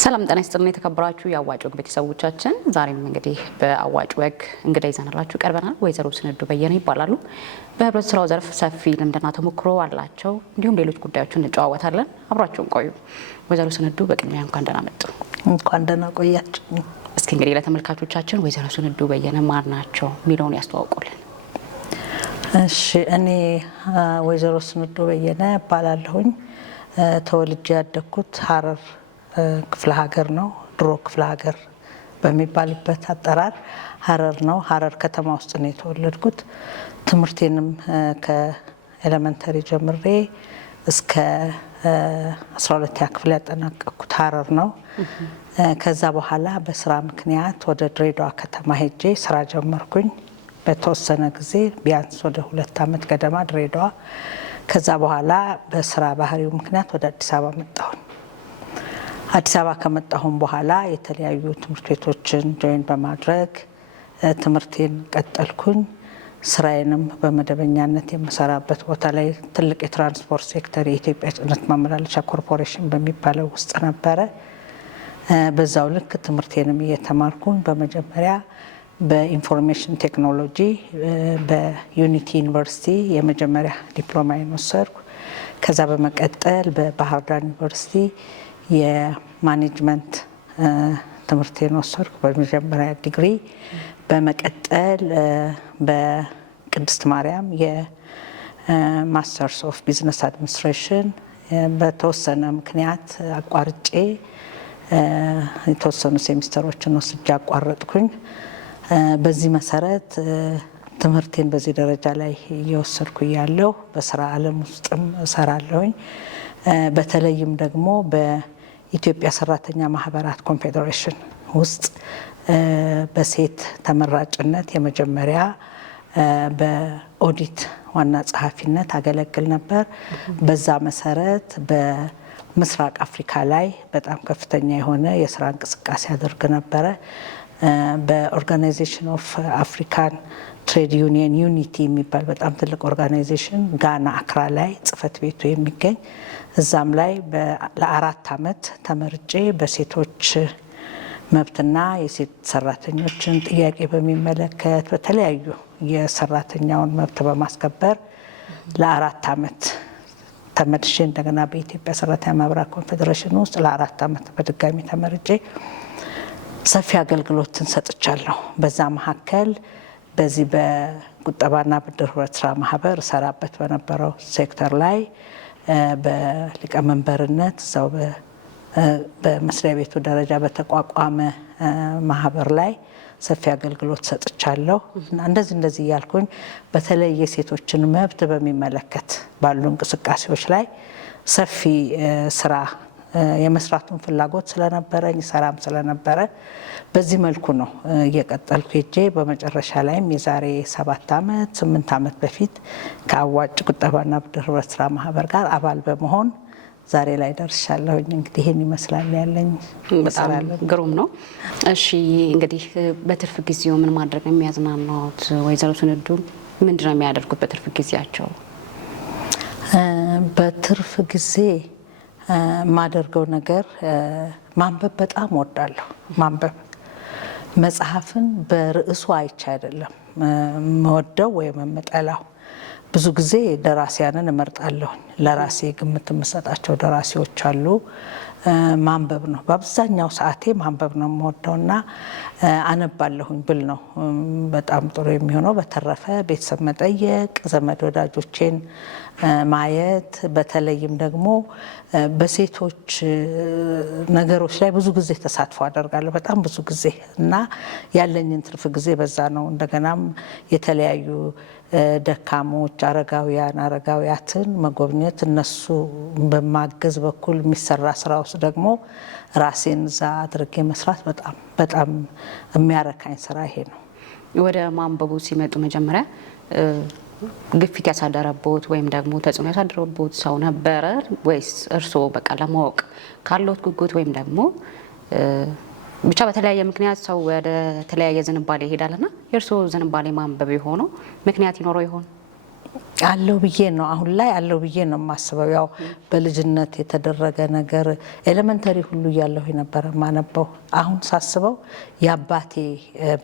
ሰላም ጤና ይስጥልን የተከበራችሁ የአዋጭ ወግ ቤተሰቦቻችን፣ ዛሬም እንግዲህ በአዋጭ ወግ እንግዳ ይዘንላችሁ ቀርበናል። ወይዘሮ ስንዱ በየነ ይባላሉ። በህብረት ስራው ዘርፍ ሰፊ ልምድና ተሞክሮ አላቸው። እንዲሁም ሌሎች ጉዳዮችን እንጨዋወታለን። አብራችሁን ቆዩ። ወይዘሮ ስንዱ በቅድሚያ እንኳን ደህና መጡ። እንኳን ደህና ቆያችሁ። እስኪ እንግዲህ ለተመልካቾቻችን ወይዘሮ ስንዱ በየነ ማን ናቸው የሚለውን ያስተዋውቁልን። እሺ፣ እኔ ወይዘሮ ስንዱ በየነ እባላለሁኝ። ተወልጄ ያደግኩት ሀረር ክፍለ ሀገር ነው። ድሮ ክፍለ ሀገር በሚባልበት አጠራር ሀረር ነው። ሀረር ከተማ ውስጥ ነው የተወለድኩት። ትምህርቴንም ከኤሌመንተሪ ጀምሬ እስከ 12ኛ ክፍል ያጠናቀቅኩት ሀረር ነው። ከዛ በኋላ በስራ ምክንያት ወደ ድሬዳዋ ከተማ ሄጄ ስራ ጀመርኩኝ። በተወሰነ ጊዜ ቢያንስ ወደ 2 ዓመት ገደማ ድሬዳዋ። ከዛ በኋላ በስራ ባህሪው ምክንያት ወደ አዲስ አበባ መጣሁኝ። አዲስ አበባ ከመጣሁም በኋላ የተለያዩ ትምህርት ቤቶችን ጆይን በማድረግ ትምህርቴን ቀጠልኩኝ። ስራዬንም በመደበኛነት የምሰራበት ቦታ ላይ ትልቅ የትራንስፖርት ሴክተር የኢትዮጵያ ጭነት ማመላለሻ ኮርፖሬሽን በሚባለው ውስጥ ነበረ። በዛው ልክ ትምህርቴንም እየተማርኩኝ በመጀመሪያ በኢንፎርሜሽን ቴክኖሎጂ በዩኒቲ ዩኒቨርሲቲ የመጀመሪያ ዲፕሎማዬን ወሰድኩ። ከዛ በመቀጠል በባህር ዳር ዩኒቨርሲቲ የማኔጅመንት ትምህርቴን ወሰድኩ በመጀመሪያ ዲግሪ። በመቀጠል በቅድስት ማርያም የማስተርስ ኦፍ ቢዝነስ አድሚኒስትሬሽን በተወሰነ ምክንያት አቋርጬ የተወሰኑ ሴሚስተሮችን ወስጄ አቋረጥኩኝ። በዚህ መሰረት ትምህርቴን በዚህ ደረጃ ላይ እየወሰድኩ ያለው በስራ ዓለም ውስጥም እሰራለሁኝ። በተለይም ደግሞ በኢትዮጵያ ሰራተኛ ማህበራት ኮንፌዴሬሽን ውስጥ በሴት ተመራጭነት የመጀመሪያ በኦዲት ዋና ጸሐፊነት አገለግል ነበር። በዛ መሰረት በምስራቅ አፍሪካ ላይ በጣም ከፍተኛ የሆነ የስራ እንቅስቃሴ አድርግ ነበረ። በኦርጋናይዜሽን ኦፍ አፍሪካን ትሬድ ዩኒየን ዩኒቲ የሚባል በጣም ትልቅ ኦርጋናይዜሽን ጋና አክራ ላይ ጽህፈት ቤቱ የሚገኝ እዛም ላይ ለ4 ዓመት ተመርጬ በሴቶች መብትና የሴት ሰራተኞችን ጥያቄ በሚመለከት በተለያዩ የሰራተኛውን መብት በማስከበር ለ4 ዓመት ተመልሼ እንደገና በኢትዮጵያ ሰራተኛ ማህበራት ኮንፌዴሬሽን ውስጥ ለ4 ዓመት በድጋሚ ተመርጬ ሰፊ አገልግሎትን ሰጥቻለሁ። በዛ መካከል በዚህ በቁጠባና ብድር ህብረት ስራ ማህበር እሰራበት በነበረው ሴክተር ላይ በሊቀመንበርነት እዛው በመስሪያ ቤቱ ደረጃ በተቋቋመ ማህበር ላይ ሰፊ አገልግሎት ሰጥቻለሁ። እንደዚህ እያልኩኝ በተለይ የሴቶችን መብት በሚመለከት ባሉ እንቅስቃሴዎች ላይ ሰፊ ስራ የመስራቱን ፍላጎት ስለነበረኝ ሰራም ስለነበረ በዚህ መልኩ ነው እየቀጠልኩ ሄጄ በመጨረሻ ላይም የዛሬ 8 ዓመት በፊት ከአዋጭ ቁጠባና ብድር ህብረት ስራ ማህበር ጋር አባል በመሆን ዛሬ ላይ ደርሻለሁኝ። እንግዲህ ይሄን ይመስላል ያለኝ። በጣም ግሩም ነው። እሺ፣ እንግዲህ በትርፍ ጊዜው ምን ማድረግ የሚያዝናናዎት? ወይዘሮ ስንዱ ምንድነው የሚያደርጉት በትርፍ ጊዜያቸው? በትርፍ ጊዜ የማደርገው ነገር ማንበብ በጣም እወዳለሁ። ማንበብ መጽሐፍን በርዕሱ አይቼ አይደለም የምወደው ወይም የምጠላው። ብዙ ጊዜ ደራሲያንን እመርጣለሁ። ለራሴ ግምት የምሰጣቸው ደራሲዎች አሉ። ማንበብ ነው በአብዛኛው ሰዓቴ ማንበብ ነው የምወደውና አነባለሁኝ ብል ነው በጣም ጥሩ የሚሆነው። በተረፈ ቤተሰብ መጠየቅ፣ ዘመድ ወዳጆቼን ማየት፣ በተለይም ደግሞ በሴቶች ነገሮች ላይ ብዙ ጊዜ ተሳትፎ አደርጋለሁ። በጣም ብዙ ጊዜ እና ያለኝን ትርፍ ጊዜ በዛ ነው። እንደገናም የተለያዩ ደካሞች አረጋውያትን መጎብኘት፣ እነሱ በማገዝ በኩል የሚሰራ ስራ ውስጥ ደግሞ ራሴን እዛ አድርጌ መስራት በጣም የሚያረካኝ ስራ ይሄ ነው። ወደ ማንበቡ ሲመጡ መጀመሪያ ግፊት ያሳደረቦት ወይም ደግሞ ተጽዕኖ ያሳደረቦት ሰው ነበረ ወይስ እርስዎ በቃ ለማወቅ ካለዎት ጉጉት ወይም ደግሞ ብቻ በተለያየ ምክንያት ሰው ወደ ተለያየ ዝንባሌ ይሄዳልና የእርስዎ ዝንባሌ ማንበብ የሆነው ምክንያት ይኖረው ይሆን? አለው ብዬ ነው አሁን ላይ አለው ብዬ ነው የማስበው። ያው በልጅነት የተደረገ ነገር ኤሌመንተሪ ሁሉ እያለሁ ነበር ማነበው። አሁን ሳስበው የአባቴ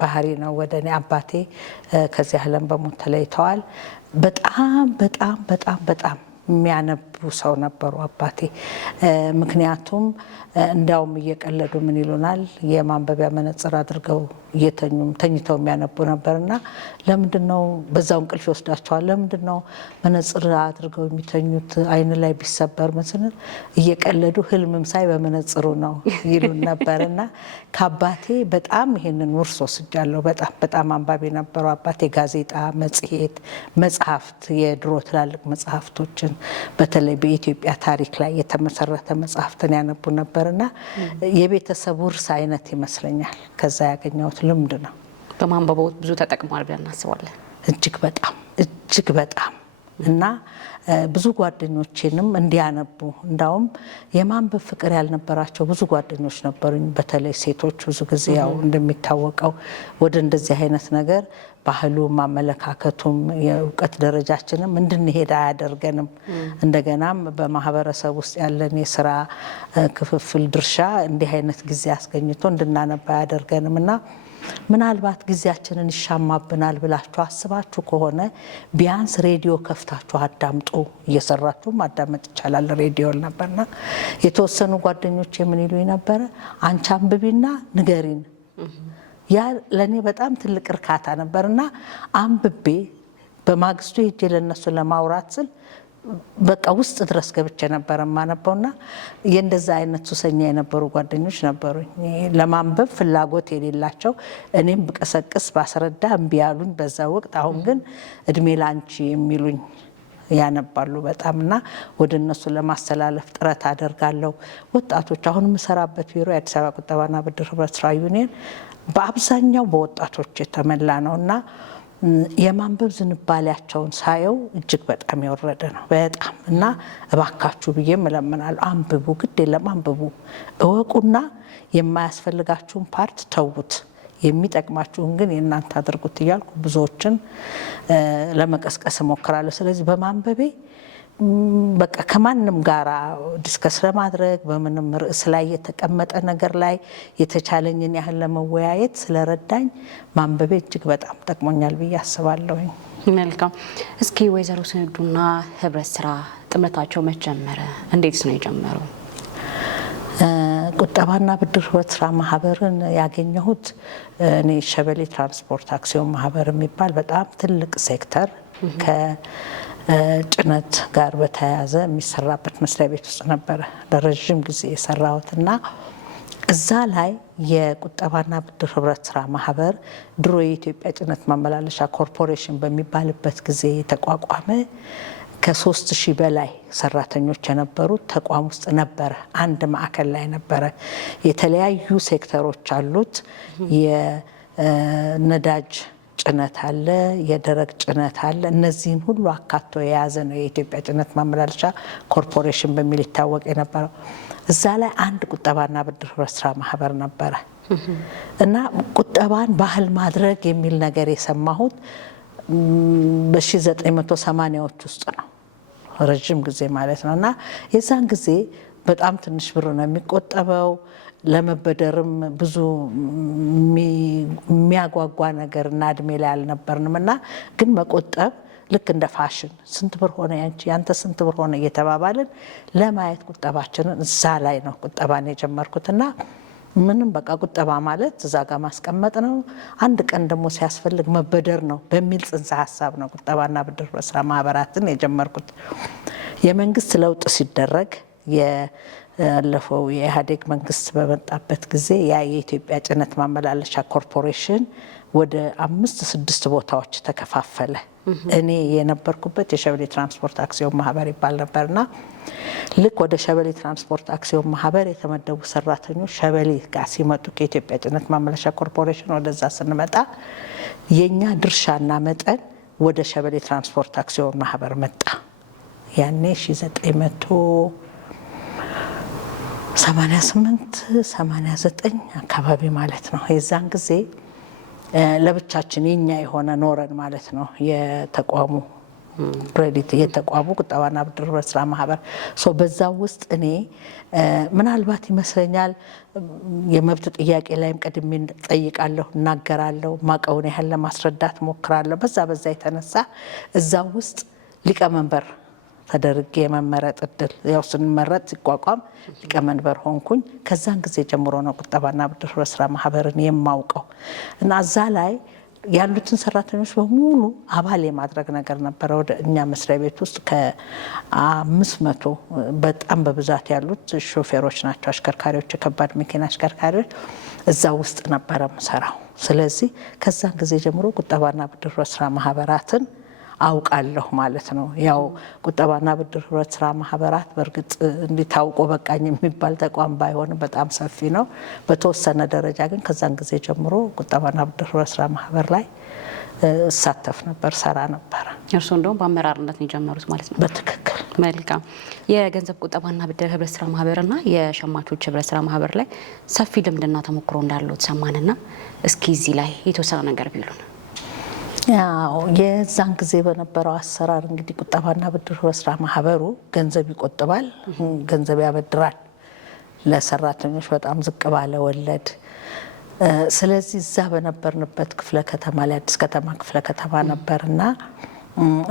ባህሪ ነው ወደ እኔ። አባቴ ከዚህ ዓለም በሞት ተለይተዋል። በጣም በጣም በጣም በጣም የሚያነቡ ሰው ነበሩ አባቴ። ምክንያቱም እንዲያውም እየቀለዱ ምን ይሉናል፣ የማንበቢያ መነጽር አድርገው ተኝተው የሚያነቡ ነበርና ለምንድነው በዛው እንቅልፍ ይወስዳቸዋል፣ ለምንድነው መነጽር አድርገው የሚተኙት አይን ላይ ቢሰበር መስል እየቀለዱ ህልምም ሳይ በመነጽሩ ነው ይሉን ነበርና ከአባቴ በጣም ይሄንን ውርስ ወስጃለሁ። በጣም በጣም አንባቢ ነበሩ አባቴ። ጋዜጣ፣ መጽሔት፣ መጽሐፍት፣ የድሮ ትላልቅ መጽሐፍቶችን በተለይ በኢትዮጵያ ታሪክ ላይ የተመሰረተ መጽሐፍትን ያነቡ ነበርና የቤተሰብ ውርስ አይነት ይመስለኛል። ከዛ ያገኘሁት ልምድ ነው። በማንበቦት ብዙ ተጠቅሟል ብለን እናስባለን። እጅግ በጣም እና ብዙ ጓደኞቼንም እንዲያነቡ እንዳውም የማንበብ ፍቅር ያልነበራቸው ብዙ ጓደኞች ነበሩኝ። በተለይ ሴቶች ብዙ ጊዜ ያው እንደሚታወቀው ወደ እንደዚህ አይነት ነገር ባህሉም አመለካከቱም የእውቀት ደረጃችንም እንድንሄድ አያደርገንም። እንደገናም በማህበረሰብ ውስጥ ያለን የስራ ክፍፍል ድርሻ እንዲህ አይነት ጊዜ አስገኝቶ እንድናነባ አያደርገንም እና ምናልባት ጊዜያችንን ይሻማብናል ብላችሁ አስባችሁ ከሆነ ቢያንስ ሬዲዮ ከፍታችሁ አዳምጡ። እየሰራችሁ ማዳመጥ ይቻላል። ሬዲዮ ነበርና የተወሰኑ ጓደኞች ምን ይሉኝ ነበረ፣ አንቺ አንብቢና ንገሪን። ያ ለኔ በጣም ትልቅ እርካታ ነበርና አንብቤ በማግስቱ ሄጄ ለነሱ ለማውራት ስል በቃ ውስጥ ድረስ ገብቼ ነበር ማነበውና የእንደዛ አይነት ሱሰኛ የነበሩ ጓደኞች ነበሩኝ። ለማንበብ ፍላጎት የሌላቸው እኔም ብቀሰቅስ ባስረዳ እምቢ ያሉኝ በዛ ወቅት። አሁን ግን እድሜ ላንቺ የሚሉኝ ያነባሉ በጣምና ወደ እነሱ ለማስተላለፍ ጥረት አደርጋለሁ። ወጣቶች አሁን የምሰራበት ቢሮ የአዲስ አበባ ቁጠባና ብድር ህብረት ስራ ዩኒየን በአብዛኛው በወጣቶች የተሞላ ነውና የማንበብ ዝንባሌያቸውን ሳየው እጅግ በጣም የወረደ ነው። በጣም እና እባካችሁ ብዬ እለምናለሁ፣ አንብቡ፣ ግድ የለም አንብቡ፣ እወቁና የማያስፈልጋችሁን ፓርት ተዉት፣ የሚጠቅማችሁን ግን የእናንተ አድርጉት እያልኩ ብዙዎችን ለመቀስቀስ እሞክራለሁ። ስለዚህ በማንበቤ በቃ ከማንም ጋር ዲስከስ ለማድረግ በምንም ርዕስ ላይ የተቀመጠ ነገር ላይ የተቻለኝን ያህል ለመወያየት ስለረዳኝ ማንበቤ እጅግ በጣም ጠቅሞኛል ብዬ አስባለሁ። መልካም። እስኪ ወይዘሮ ስንዱና ህብረት ስራ ጥምረታቸው መቼ ጀመረ? እንዴትስ ነው የጀመረው? ቁጠባና ብድር ህብረት ስራ ማህበርን ያገኘሁት እኔ ሸበሌ ትራንስፖርት አክሲዮን ማህበር የሚባል በጣም ትልቅ ሴክተር ጭነት ጋር በተያያዘ የሚሰራበት መስሪያ ቤት ውስጥ ነበረ ለረጅም ጊዜ የሰራሁትና እዛ ላይ የቁጠባና ብድር ህብረት ስራ ማህበር ድሮ የኢትዮጵያ ጭነት ማመላለሻ ኮርፖሬሽን በሚባልበት ጊዜ የተቋቋመ ከ3000 በላይ ሰራተኞች የነበሩት ተቋም ውስጥ ነበረ። አንድ ማዕከል ላይ ነበረ። የተለያዩ ሴክተሮች አሉት። የነዳጅ ጭነት አለ፣ የደረቅ ጭነት አለ። እነዚህን ሁሉ አካቶ የያዘ ነው የኢትዮጵያ ጭነት ማመላለሻ ኮርፖሬሽን በሚል ይታወቅ የነበረው። እዛ ላይ አንድ ቁጠባና ብድር ህብረት ስራ ማህበር ነበረ እና ቁጠባን ባህል ማድረግ የሚል ነገር የሰማሁት በ1980ዎች ውስጥ ነው፣ ረጅም ጊዜ ማለት ነው። እና የዛን ጊዜ በጣም ትንሽ ብር ነው የሚቆጠበው። ለመበደርም ብዙ የሚያጓጓ ነገር እና እድሜ ላይ አልነበርንም እና ግን መቆጠብ ልክ እንደ ፋሽን ስንት ብር ሆነ ያንተ ስንት ብር ሆነ እየተባባልን ለማየት ቁጠባችንን እዛ ላይ ነው ቁጠባን የጀመርኩትና ምንም በቃ ቁጠባ ማለት እዛ ጋር ማስቀመጥ ነው፣ አንድ ቀን ደግሞ ሲያስፈልግ መበደር ነው በሚል ጽንሰ ሀሳብ ነው ቁጠባና ብድር ስራ ማህበራትን የጀመርኩት። የመንግስት ለውጥ ሲደረግ ያለፈው የኢህአዴግ መንግስት በመጣበት ጊዜ ያ የኢትዮጵያ ጭነት ማመላለሻ ኮርፖሬሽን ወደ 5-6 ቦታዎች ተከፋፈለ። እኔ የነበርኩበት የሸበሌ ትራንስፖርት አክሲዮን ማህበር ይባል ነበርና ልክ ወደ ሸበሌ ትራንስፖርት አክሲዮን ማህበር የተመደቡ ሰራተኞች ሸበሌ ጋር ሲመጡ ከኢትዮጵያ ጭነት ማመላለሻ ኮርፖሬሽን ወደዛ ስንመጣ የኛ ድርሻና መጠን ወደ ሸበሌ ትራንስፖርት አክሲዮን ማህበር መጣ። ያኔ 1988-89 አካባቢ ማለት ነው። የዛን ጊዜ ለብቻችን የኛ የሆነ ኖረን ማለት ነው። የተቋሙ ክሬዲት የተቋሙ ቁጠባና ብድር ህብረት ስራ ማህበር በዛ ውስጥ እኔ ምናልባት ይመስለኛል የመብት ጥያቄ ላይም ቀድሜ ጠይቃለሁ፣ እናገራለሁ፣ ማቀውን ያህል ለማስረዳት ሞክራለሁ። በዛ የተነሳ እዛ ውስጥ ሊቀመንበር ተደርጌ የመመረጥ እድል ያው ስንመረጥ ሲቋቋም ሊቀመንበር ሆንኩኝ። ከዛን ጊዜ ጀምሮ ነው ቁጠባና ብድር ህብረት ስራ ማህበርን የማውቀው እና እዛ ላይ ያሉትን ሰራተኞች በሙሉ አባል የማድረግ ነገር ነበረ። ወደ እኛ መስሪያ ቤት ውስጥ ከ500 በጣም በብዛት ያሉት ሾፌሮች ናቸው፣ አሽከርካሪዎች፣ የከባድ መኪና አሽከርካሪዎች እዛ ውስጥ ነበረ ምሰራው። ስለዚህ ከዛን ጊዜ ጀምሮ ቁጠባና ብድር ህብረት ስራ ማህበራትን አውቃለሁ ማለት ነው። ያው ቁጠባና ብድር ህብረት ስራ ማህበራት በእርግጥ እንዲታውቆ በቃኝ የሚባል ተቋም ባይሆንም በጣም ሰፊ ነው። በተወሰነ ደረጃ ግን ከዛን ጊዜ ጀምሮ ቁጠባና ብድር ህብረት ስራ ማህበር ላይ እሳተፍ ነበር፣ ሰራ ነበር። እርስዎ እንደውም በአመራርነት ነው የጀመሩት ማለት ነው? በትክክል። መልካም። የገንዘብ ቁጠባና ብድር ህብረት ስራ ማህበርና የሸማቾች ህብረት ስራ ማህበር ላይ ሰፊ ልምድና ተሞክሮ እንዳለው ሰማንና እስኪ እዚህ ላይ የተወሰነ ነገር ቢሉን። ያው የዛን ጊዜ በነበረው አሰራር እንግዲህ ቁጠባና ብድር ህብረት ስራ ማህበሩ ገንዘብ ይቆጥባል፣ ገንዘብ ያበድራል ለሰራተኞች በጣም ዝቅ ባለ ወለድ። ስለዚህ እዛ በነበርንበት ክፍለ ከተማ ላይ አዲስ ከተማ ክፍለ ከተማ ነበርና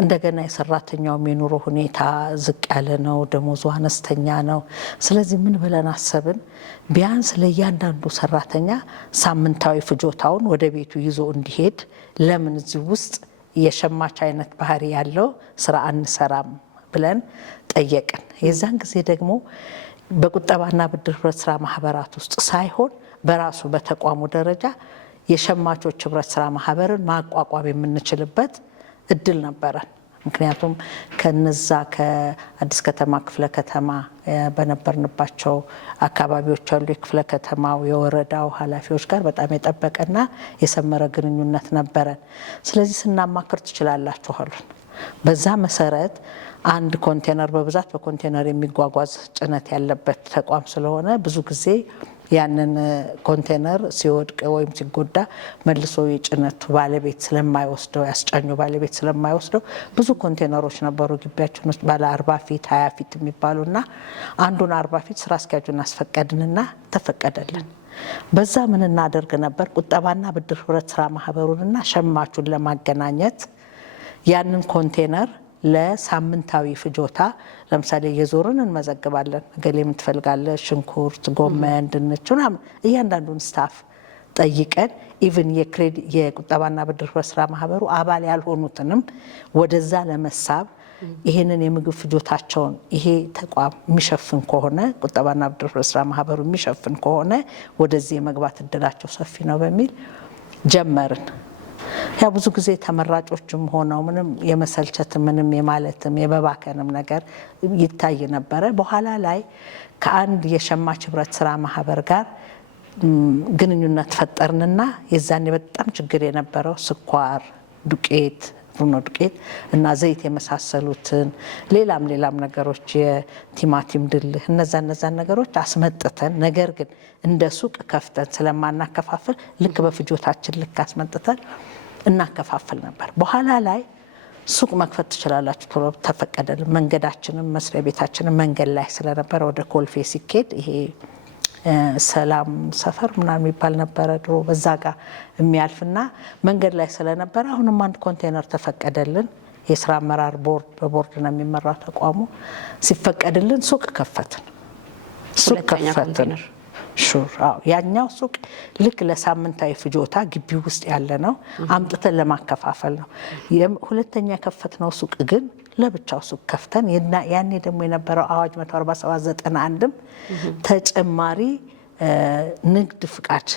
እንደገና የሰራተኛውም የኑሮ ሁኔታ ዝቅ ያለ ነው፣ ደሞዙ አነስተኛ ነው። ስለዚህ ምን ብለን አሰብን፣ ቢያንስ ለእያንዳንዱ ሰራተኛ ሳምንታዊ ፍጆታውን ወደ ቤቱ ይዞ እንዲሄድ ለምን እዚህ ውስጥ የሸማች አይነት ባህሪ ያለው ስራ አንሰራም ብለን ጠየቅን። የዛን ጊዜ ደግሞ በቁጠባና ብድር ህብረት ስራ ማህበራት ውስጥ ሳይሆን በራሱ በተቋሙ ደረጃ የሸማቾች ህብረት ስራ ማህበርን ማቋቋም የምንችልበት እድል ነበረን። ምክንያቱም ከነዛ ከአዲስ ከተማ ክፍለ ከተማ በነበርንባቸው አካባቢዎች ያሉ የክፍለ ከተማው የወረዳው ኃላፊዎች ጋር በጣም የጠበቀና የሰመረ ግንኙነት ነበረን። ስለዚህ ስናማክር ትችላላችሁ አሉን። በዛ መሰረት አንድ ኮንቴነር በብዛት በኮንቴነር የሚጓጓዝ ጭነት ያለበት ተቋም ስለሆነ ብዙ ጊዜ ያንን ኮንቴነር ሲወድቅ ወይም ሲጎዳ መልሶ የጭነቱ ባለቤት ስለማይወስደው ያስጫኙ ባለቤት ስለማይወስደው ብዙ ኮንቴነሮች ነበሩ ግቢያችን ውስጥ ባለ 40 ፊት 20 ፊት የሚባሉና አንዱን 40 ፊት ስራ አስኪያጁን አስፈቀድንና ተፈቀደልን። በዛ ምን እናደርግ ነበር፣ ቁጠባና ብድር ህብረት ስራ ማህበሩንና ሸማቹን ለማገናኘት ያንን ኮንቴነር ለሳምንታዊ ፍጆታ ለምሳሌ የዞርን እንመዘግባለን። ገሌ የምትፈልጋለ ሽንኩርት፣ ጎመን፣ ድንች ምናምን እያንዳንዱን ስታፍ ጠይቀን ኢቭን የቁጠባና ብድር ህብረት ስራ ማህበሩ አባል ያልሆኑትንም ወደዛ ለመሳብ ይሄንን የምግብ ፍጆታቸውን ይሄ ተቋም የሚሸፍን ከሆነ ቁጠባና ብድር ህብረት ስራ ማህበሩ የሚሸፍን ከሆነ ወደዚህ የመግባት እድላቸው ሰፊ ነው በሚል ጀመርን። ያው ብዙ ጊዜ ተመራጮችም ሆነው ምንም የመሰልቸት ምንም የማለትም የመባከንም ነገር ይታይ ነበረ። በኋላ ላይ ከአንድ የሸማች ህብረት ስራ ማህበር ጋር ግንኙነት ፈጠርንና የዛኔ በጣም ችግር የነበረው ስኳር፣ ዱቄት፣ ቡና ዱቄት እና ዘይት የመሳሰሉትን ሌላም ነገሮች የቲማቲም ድልህ እነዛን ነገሮች አስመጥተን ነገር ግን እንደ ሱቅ ከፍተን ስለማናከፋፍል ልክ በፍጆታችን ልክ አስመጥተን እናከፋፍል ነበር። በኋላ ላይ ሱቅ መክፈት ትችላላችሁ ተብሎ ተፈቀደልን። መንገዳችንም መስሪያ ቤታችንም መንገድ ላይ ስለነበረ ወደ ኮልፌ ሲኬድ ይሄ ሰላም ሰፈር ምናምን የሚባል ነበረ ድሮ በዛ ጋር የሚያልፍና መንገድ ላይ ስለነበረ አሁንም አንድ ኮንቴነር ተፈቀደልን። የስራ አመራር ቦርድ በቦርድ ነው የሚመራው ተቋሙ። ሲፈቀድልን ሱቅ ከፈትን። ሱቅ ከፈትን። ሹር ያኛው ሱቅ ልክ ለሳምንታዊ ፍጆታ ግቢ ውስጥ ያለ ነው፣ አምጥተን ለማከፋፈል ነው። ሁለተኛ የከፈትነው ሱቅ ግን ለብቻው ሱቅ ከፍተን ያኔ ደግሞ የነበረው አዋጅ 147/91ም ተጨማሪ ንግድ ፍቃድ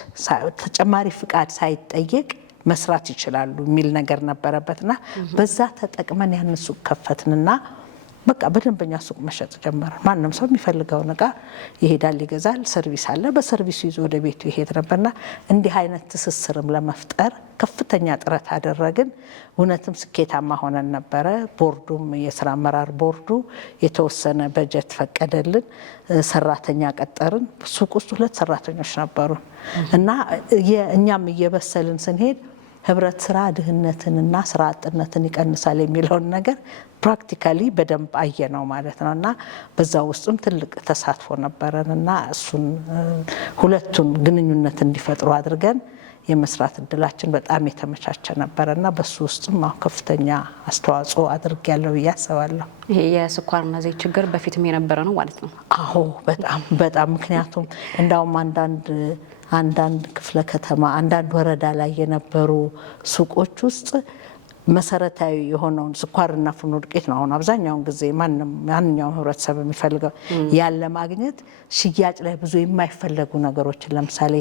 ተጨማሪ ፍቃድ ሳይጠየቅ መስራት ይችላሉ የሚል ነገር ነበረበትና በዛ ተጠቅመን ያን ሱቅ ከፈትንና በቃ በደንበኛ ሱቅ መሸጥ ጀመረ። ማንም ሰው የሚፈልገውን እቃ ይሄዳል፣ ይገዛል። ሰርቪስ አለ፣ በሰርቪሱ ይዞ ወደ ቤቱ ይሄድ ነበርና እንዲህ አይነት ትስስርም ለመፍጠር ከፍተኛ ጥረት አደረግን። እውነትም ስኬታማ ሆነን ነበረ። ቦርዱም የስራ አመራር ቦርዱ የተወሰነ በጀት ፈቀደልን፣ ሰራተኛ ቀጠርን። ሱቅ ውስጥ 2 ሰራተኞች ነበሩን እና እኛም እየበሰልን ስንሄድ ህብረት ስራ ድህነትንና ስራ አጥነትን ይቀንሳል የሚለውን ነገር ፕራክቲካሊ በደንብ አየነው ማለት ነው። እና በዛ ውስጥም ትልቅ ተሳትፎ ነበረን እና እሱን ሁለቱን ግንኙነት እንዲፈጥሩ አድርገን የመስራት እድላችን በጣም የተመቻቸ ነበረ እና በሱ ውስጥም ከፍተኛ አስተዋጽኦ አድርጌያለሁ ብዬ አስባለሁ። ይሄ የስኳርና ዘይት ችግር በፊትም የነበረ ነው ማለት ነው? አዎ በጣም ምክንያቱም እንዳውም አንዳንድ ክፍለ ከተማ አንዳንድ ወረዳ ላይ የነበሩ ሱቆች ውስጥ መሰረታዊ የሆነውን ስኳርና ፍርኖ ዱቄት ነው አሁን አብዛኛውን ጊዜ ማንኛውም ህብረተሰብ የሚፈልገው ያለ ማግኘት ሽያጭ ላይ ብዙ የማይፈለጉ ነገሮችን ለምሳሌ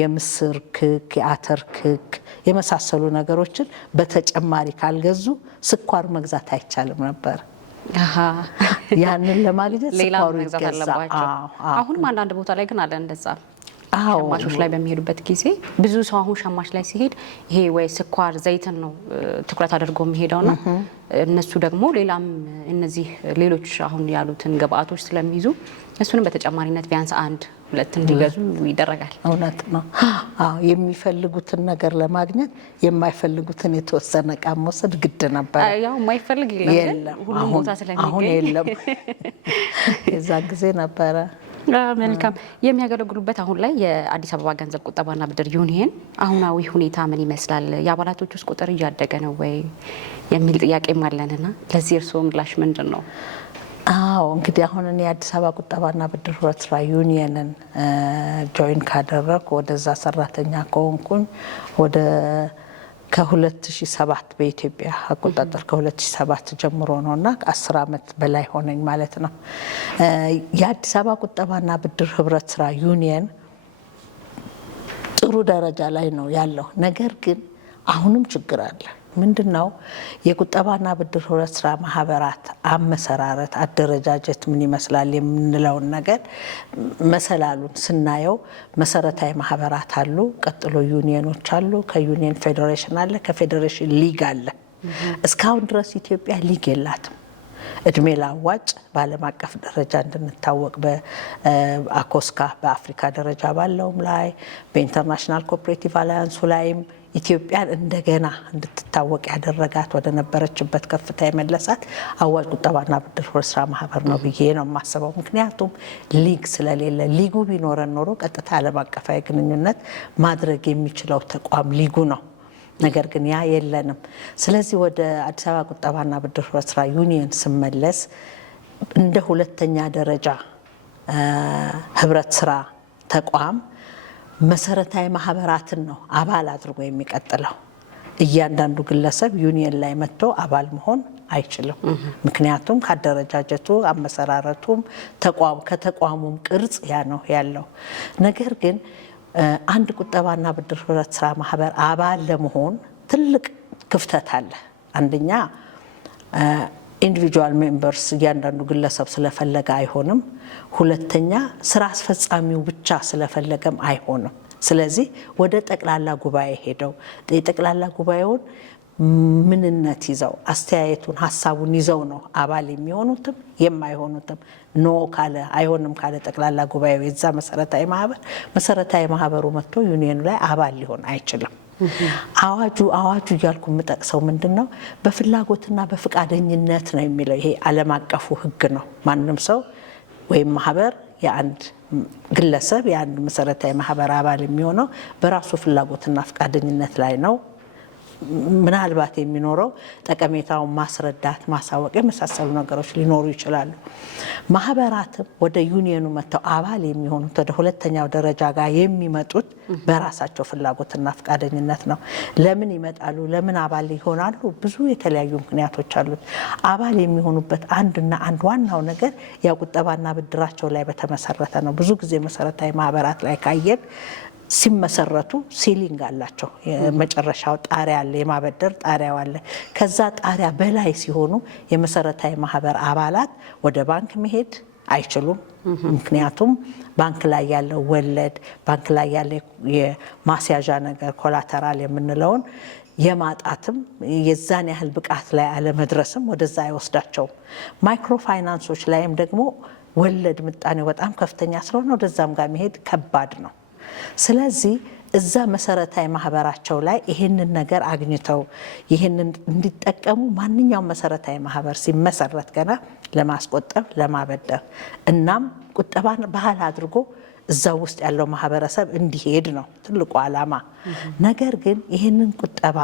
የምስር ክክ፣ የአተር ክክ የመሳሰሉ ነገሮችን በተጨማሪ ካልገዙ ስኳር መግዛት አይቻልም ነበር። ያንን ለማግኘት ስኳሩ ይገዛ። አሁንም አንዳንድ ቦታ ላይ ግን አለ እንደዛ። ሸማቾች ላይ በሚሄዱበት ጊዜ ብዙ ሰው አሁን ሸማች ላይ ሲሄድ ይሄ ወይ ስኳር ዘይትን ነው ትኩረት አድርጎ የሚሄደውና እነሱ ደግሞ ሌላም እነዚህ ሌሎች አሁን ያሉትን ግብአቶች ስለሚይዙ እሱንም በተጨማሪነት ቢያንስ 1-2 እንዲገዙ ይደረጋል። እውነት ነው። የሚፈልጉትን ነገር ለማግኘት የማይፈልጉትን የተወሰነ ዕቃ መውሰድ ግድ ነበር። ያው የማይፈልግ የለም ሁሉም ቦታ ስለሚገኝ አሁን የለም። የዛ ጊዜ ነበረ። መልካም። የሚያገለግሉበት አሁን ላይ የአዲስ አበባ ገንዘብ ቁጠባና ብድር ዩኒየን አሁናዊ ሁኔታ ምን ይመስላል? የአባላቶች ውስጥ ቁጥር እያደገ ነው ወይ የሚል ጥያቄም አለንና ለዚህ እርስዎ ምላሽ ምንድን ነው? እንግዲህ አሁን እኔ የአዲስ አበባ ቁጠባና ብድር ህብረት ስራ ዩኒየንን ጆይን ካደረግኩ ወደዛ ሰራተኛ ከሆንኩኝ ወደ ከ2007 በኢትዮጵያ አቆጣጠር ከ2007 ጀምሮ ነውና 10 ዓመት በላይ ሆነኝ ማለት ነው። የአዲስ አበባ ቁጠባና ብድር ህብረት ስራ ዩኒየን ጥሩ ደረጃ ላይ ነው ያለው። ነገር ግን አሁንም ችግር አለ። ምንድነው? የቁጠባና ብድር ህብረት ስራ ማህበራት አመሰራረት አደረጃጀት ምን ይመስላል የምንለውን ነገር መሰላሉን ስናየው መሰረታዊ ማህበራት አሉ፣ ቀጥሎ ዩኒየኖች አሉ፣ ከዩኒየን ፌዴሬሽን አለ፣ ከፌዴሬሽን ሊግ አለ። እስካሁን ድረስ ኢትዮጵያ ሊግ የላትም። እድሜ ላዋጭ በዓለም አቀፍ ደረጃ እንድንታወቅ በአኮስካ በአፍሪካ ደረጃ ባለውም ላይ በኢንተርናሽናል ኮኦፕሬቲቭ አላያንሱ ላይም ኢትዮጵያን እንደገና እንድትታወቅ ያደረጋት ወደ ነበረችበት ከፍታ የመለሳት አዋጭ ቁጠባና ብድር ህብረት ስራ ማህበር ነው ብዬ ነው የማስበው። ምክንያቱም ሊግ ስለሌለ፣ ሊጉ ቢኖረን ኖሮ ቀጥታ ዓለም አቀፋዊ ግንኙነት ማድረግ የሚችለው ተቋም ሊጉ ነው። ነገር ግን ያ የለንም። ስለዚህ ወደ አዲስ አበባ ቁጠባና ብድር ህብረት ስራ ዩኒየን ስመለስ እንደ ሁለተኛ ደረጃ ህብረት ስራ ተቋም መሰረታዊ ማህበራትን ነው አባል አድርጎ የሚቀጥለው። እያንዳንዱ ግለሰብ ዩኒየን ላይ መጥቶ አባል መሆን አይችልም። ምክንያቱም ካደረጃጀቱ አመሰራረቱም ከተቋሙም ቅርጽ ያ ነው ያለው። ነገር ግን አንድ ቁጠባና ብድር ህብረት ስራ ማህበር አባል ለመሆን ትልቅ ክፍተት አለ። አንደኛ ኢንዲቪጁዋል ሜምበርስ እያንዳንዱ ግለሰብ ስለፈለገ አይሆንም። ሁለተኛ ስራ አስፈጻሚው ብቻ ስለፈለገም አይሆንም። ስለዚህ ወደ ጠቅላላ ጉባኤ ሄደው የጠቅላላ ጉባኤውን ምንነት ይዘው አስተያየቱን ሀሳቡን ይዘው ነው አባል የሚሆኑትም የማይሆኑትም። ኖ ካለ አይሆንም ካለ ጠቅላላ ጉባኤው የዛ መሰረታዊ ማህበሩ መጥቶ ዩኒየኑ ላይ አባል ሊሆን አይችልም። አዋጁ እያልኩ የምጠቅሰው ምንድነው? በፍላጎትና በፍቃደኝነት ነው የሚለው። ይሄ ዓለም አቀፉ ህግ ነው። ማንም ሰው ወይም ማህበር የአንድ ግለሰብ የአንድ መሰረታዊ ማህበር አባል የሚሆነው በራሱ ፍላጎትና ፍቃደኝነት ላይ ነው። ምናልባት የሚኖረው ጠቀሜታውን ማስረዳት፣ ማሳወቅ የመሳሰሉ ነገሮች ሊኖሩ ይችላሉ። ማህበራትም ወደ ዩኒየኑ መጥተው አባል የሚሆኑት ወደ ሁለተኛው ደረጃ ጋር የሚመጡት በራሳቸው ፍላጎትና ፈቃደኝነት ነው። ለምን ይመጣሉ? ለምን አባል ይሆናሉ? ብዙ የተለያዩ ምክንያቶች አሉት። አባል የሚሆኑበት አንድ ዋናው ነገር ያው ቁጠባና ብድራቸው ላይ በተመሰረተ ነው። ብዙ ጊዜ መሰረታዊ ማህበራት ላይ ካየን ሲመሰረቱ ሲሊንግ አላቸው። የመጨረሻው ጣሪያ አለ፣ የማበደር ጣሪያው አለ። ከዛ ጣሪያ በላይ ሲሆኑ የመሰረታዊ ማህበር አባላት ወደ ባንክ መሄድ አይችሉም። ምክንያቱም ባንክ ላይ ያለው ወለድ፣ ባንክ ላይ ያለ የማስያዣ ነገር ኮላተራል የምንለውን የማጣትም የዛን ያህል ብቃት ላይ አለመድረስም ወደዛ አይወስዳቸውም። ማይክሮ ፋይናንሶች ላይም ደግሞ ወለድ ምጣኔው በጣም ከፍተኛ ስለሆነ ወደዛም ጋር መሄድ ከባድ ነው። ስለዚህ እዛ መሰረታዊ ማህበራቸው ላይ ይሄንን ነገር አግኝተው ይሄንን እንዲጠቀሙ ማንኛውም መሰረታዊ ማህበር ሲመሰረት ገና ለማስቆጠብ ለማበደር እናም ቁጠባን ባህል አድርጎ እዛ ውስጥ ያለው ማህበረሰብ እንዲሄድ ነው ትልቁ ዓላማ። ነገር ግን ይህንን ቁጠባ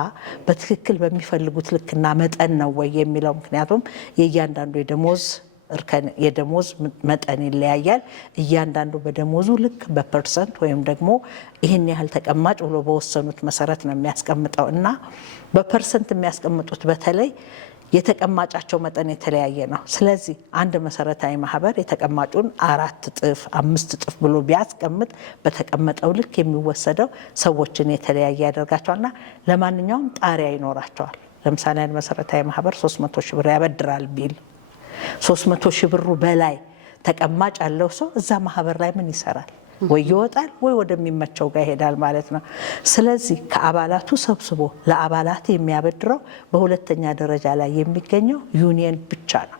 በትክክል በሚፈልጉት ልክና መጠን ነው ወይ የሚለው ምክንያቱም የእያንዳንዱ የደሞዝ መጠን ይለያያል። እያንዳንዱ በደሞዙ ልክ በፐርሰንት ወይም ደግሞ ይህን ያህል ተቀማጭ ብሎ በወሰኑት መሰረት ነው የሚያስቀምጠው እና በፐርሰንት የሚያስቀምጡት በተለይ የተቀማጫቸው መጠን የተለያየ ነው። ስለዚህ አንድ መሰረታዊ ማህበር የተቀማጩን 4 እጥፍ 5 እጥፍ ብሎ ቢያስቀምጥ በተቀመጠው ልክ የሚወሰደው ሰዎችን የተለያየ ያደርጋቸዋልና ለማንኛውም ጣሪያ ይኖራቸዋል። ለምሳሌ አንድ መሰረታዊ ማህበር 300 ሺህ ብር ያበድራል ቢል 300 ሺህ ብሩ በላይ ተቀማጭ ያለው ሰው እዛ ማህበር ላይ ምን ይሰራል? ወይ ይወጣል ወይ ወደሚመቸው ጋር ይሄዳል ማለት ነው። ስለዚህ ከአባላቱ ሰብስቦ ለአባላት የሚያበድረው በሁለተኛ ደረጃ ላይ የሚገኘው ዩኒየን ብቻ ነው።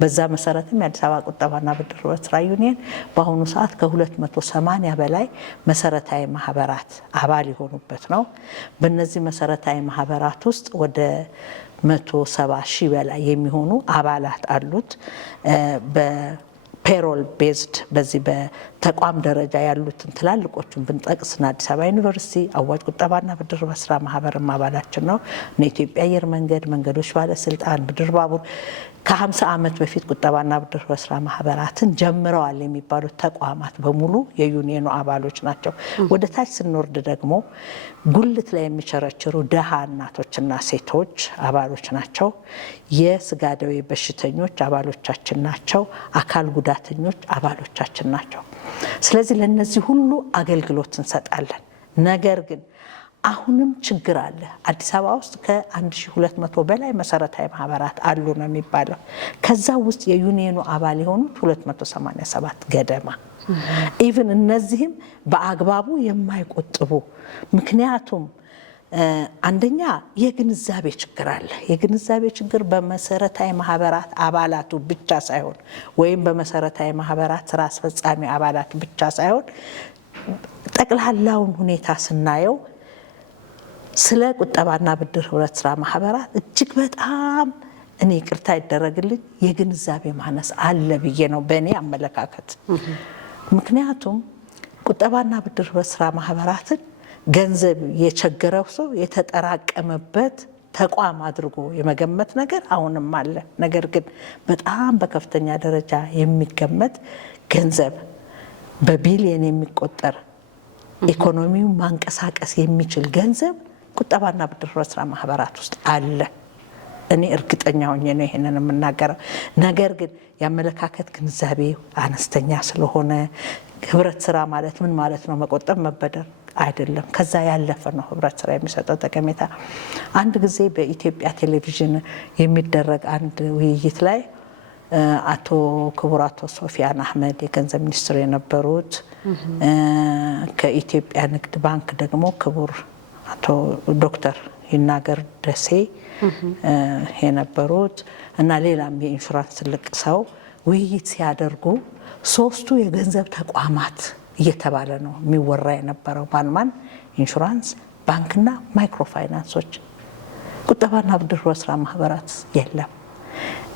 በዛ መሰረትም የአዲስ አበባ ቁጠባና ብድር ስራ ዩኒየን በአሁኑ ሰዓት ከ280 በላይ መሰረታዊ ማህበራት አባል የሆኑበት ነው። በእነዚህ መሰረታዊ ማህበራት ውስጥ ወደ 170 ሺህ በላይ የሚሆኑ አባላት አሉት። ፔሮል ቤዝድ በዚህ በተቋም ደረጃ ያሉትን ትላልቆቹን ብንጠቅስና አዲስ አበባ ዩኒቨርሲቲ አዋጭ ቁጠባና ብድር በስራ ማህበርም አባላችን ነው። የኢትዮጵያ አየር መንገድ፣ መንገዶች ባለስልጣን፣ ብድር ባቡር ከ50 ዓመት በፊት ቁጠባና ብድር በስራ ማህበራትን ጀምረዋል የሚባሉት ተቋማት በሙሉ የዩኒየኑ አባሎች ናቸው። ወደ ታች ስንወርድ ደግሞ ጉልት ላይ የሚቸረችሩ ደሃ እናቶችና ሴቶች አባሎች ናቸው። የስጋ ደዌ በሽተኞች አባሎቻችን ናቸው። አካል ጉዳተኞች አባሎቻችን ናቸው። ስለዚህ ለነዚህ ሁሉ አገልግሎት እንሰጣለን። ነገር ግን አሁንም ችግር አለ። አዲስ አበባ ውስጥ ከ1200 በላይ መሰረታዊ ማህበራት አሉ ነው የሚባለው። ከዛ ውስጥ የዩኒየኑ አባል የሆኑት 287 ገደማ ኢቭን እነዚህም በአግባቡ የማይቆጥቡ ምክንያቱም አንደኛ የግንዛቤ ችግር አለ። የግንዛቤ ችግር በመሰረታዊ ማህበራት አባላቱ ብቻ ሳይሆን ወይም በመሰረታዊ ማህበራት ስራ አስፈጻሚ አባላት ብቻ ሳይሆን ጠቅላላውን ሁኔታ ስናየው ስለ ቁጠባና ብድር ህብረት ስራ ማህበራት እጅግ በጣም እኔ ይቅርታ ይደረግልኝ የግንዛቤ ማነስ አለ ብዬ ነው በእኔ አመለካከት። ምክንያቱም ቁጠባና ብድር ህብረት ስራ ማህበራትን ገንዘብ የቸገረው ሰው የተጠራቀመበት ተቋም አድርጎ የመገመት ነገር አሁንም አለ። ነገር ግን በጣም በከፍተኛ ደረጃ የሚገመት ገንዘብ በቢሊየን የሚቆጠር ኢኮኖሚውን ማንቀሳቀስ የሚችል ገንዘብ ቁጠባና ብድር ህብረት ስራ ማህበራት ውስጥ አለ። እኔ እርግጠኛ ሆኜ ነው ይሄንን የምናገረው። ነገር ግን የአመለካከት ግንዛቤ አነስተኛ ስለሆነ ህብረት ስራ ማለት ምን ማለት ነው? መቆጠብ መበደር አይደለም። ከዛ ያለፈ ነው ህብረት ስራ የሚሰጠው ጠቀሜታ። አንድ ጊዜ በኢትዮጵያ ቴሌቪዥን የሚደረግ አንድ ውይይት ላይ ክቡር አቶ ሶፊያን አህመድ የገንዘብ ሚኒስትር የነበሩት ከኢትዮጵያ ንግድ ባንክ ደግሞ ክቡር አቶ ዶክተር ይናገር ደሴ የነበሩት እና ሌላም የኢንሹራንስ ትልቅ ሰው ውይይት ሲያደርጉ ሶስቱ የገንዘብ ተቋማት እየተባለ ነው የሚወራ የነበረው። ማን? ኢንሹራንስ፣ ባንክና ማይክሮ ፋይናንሶች። ቁጠባና ብድር ህብረት ስራ ማህበራት የለም።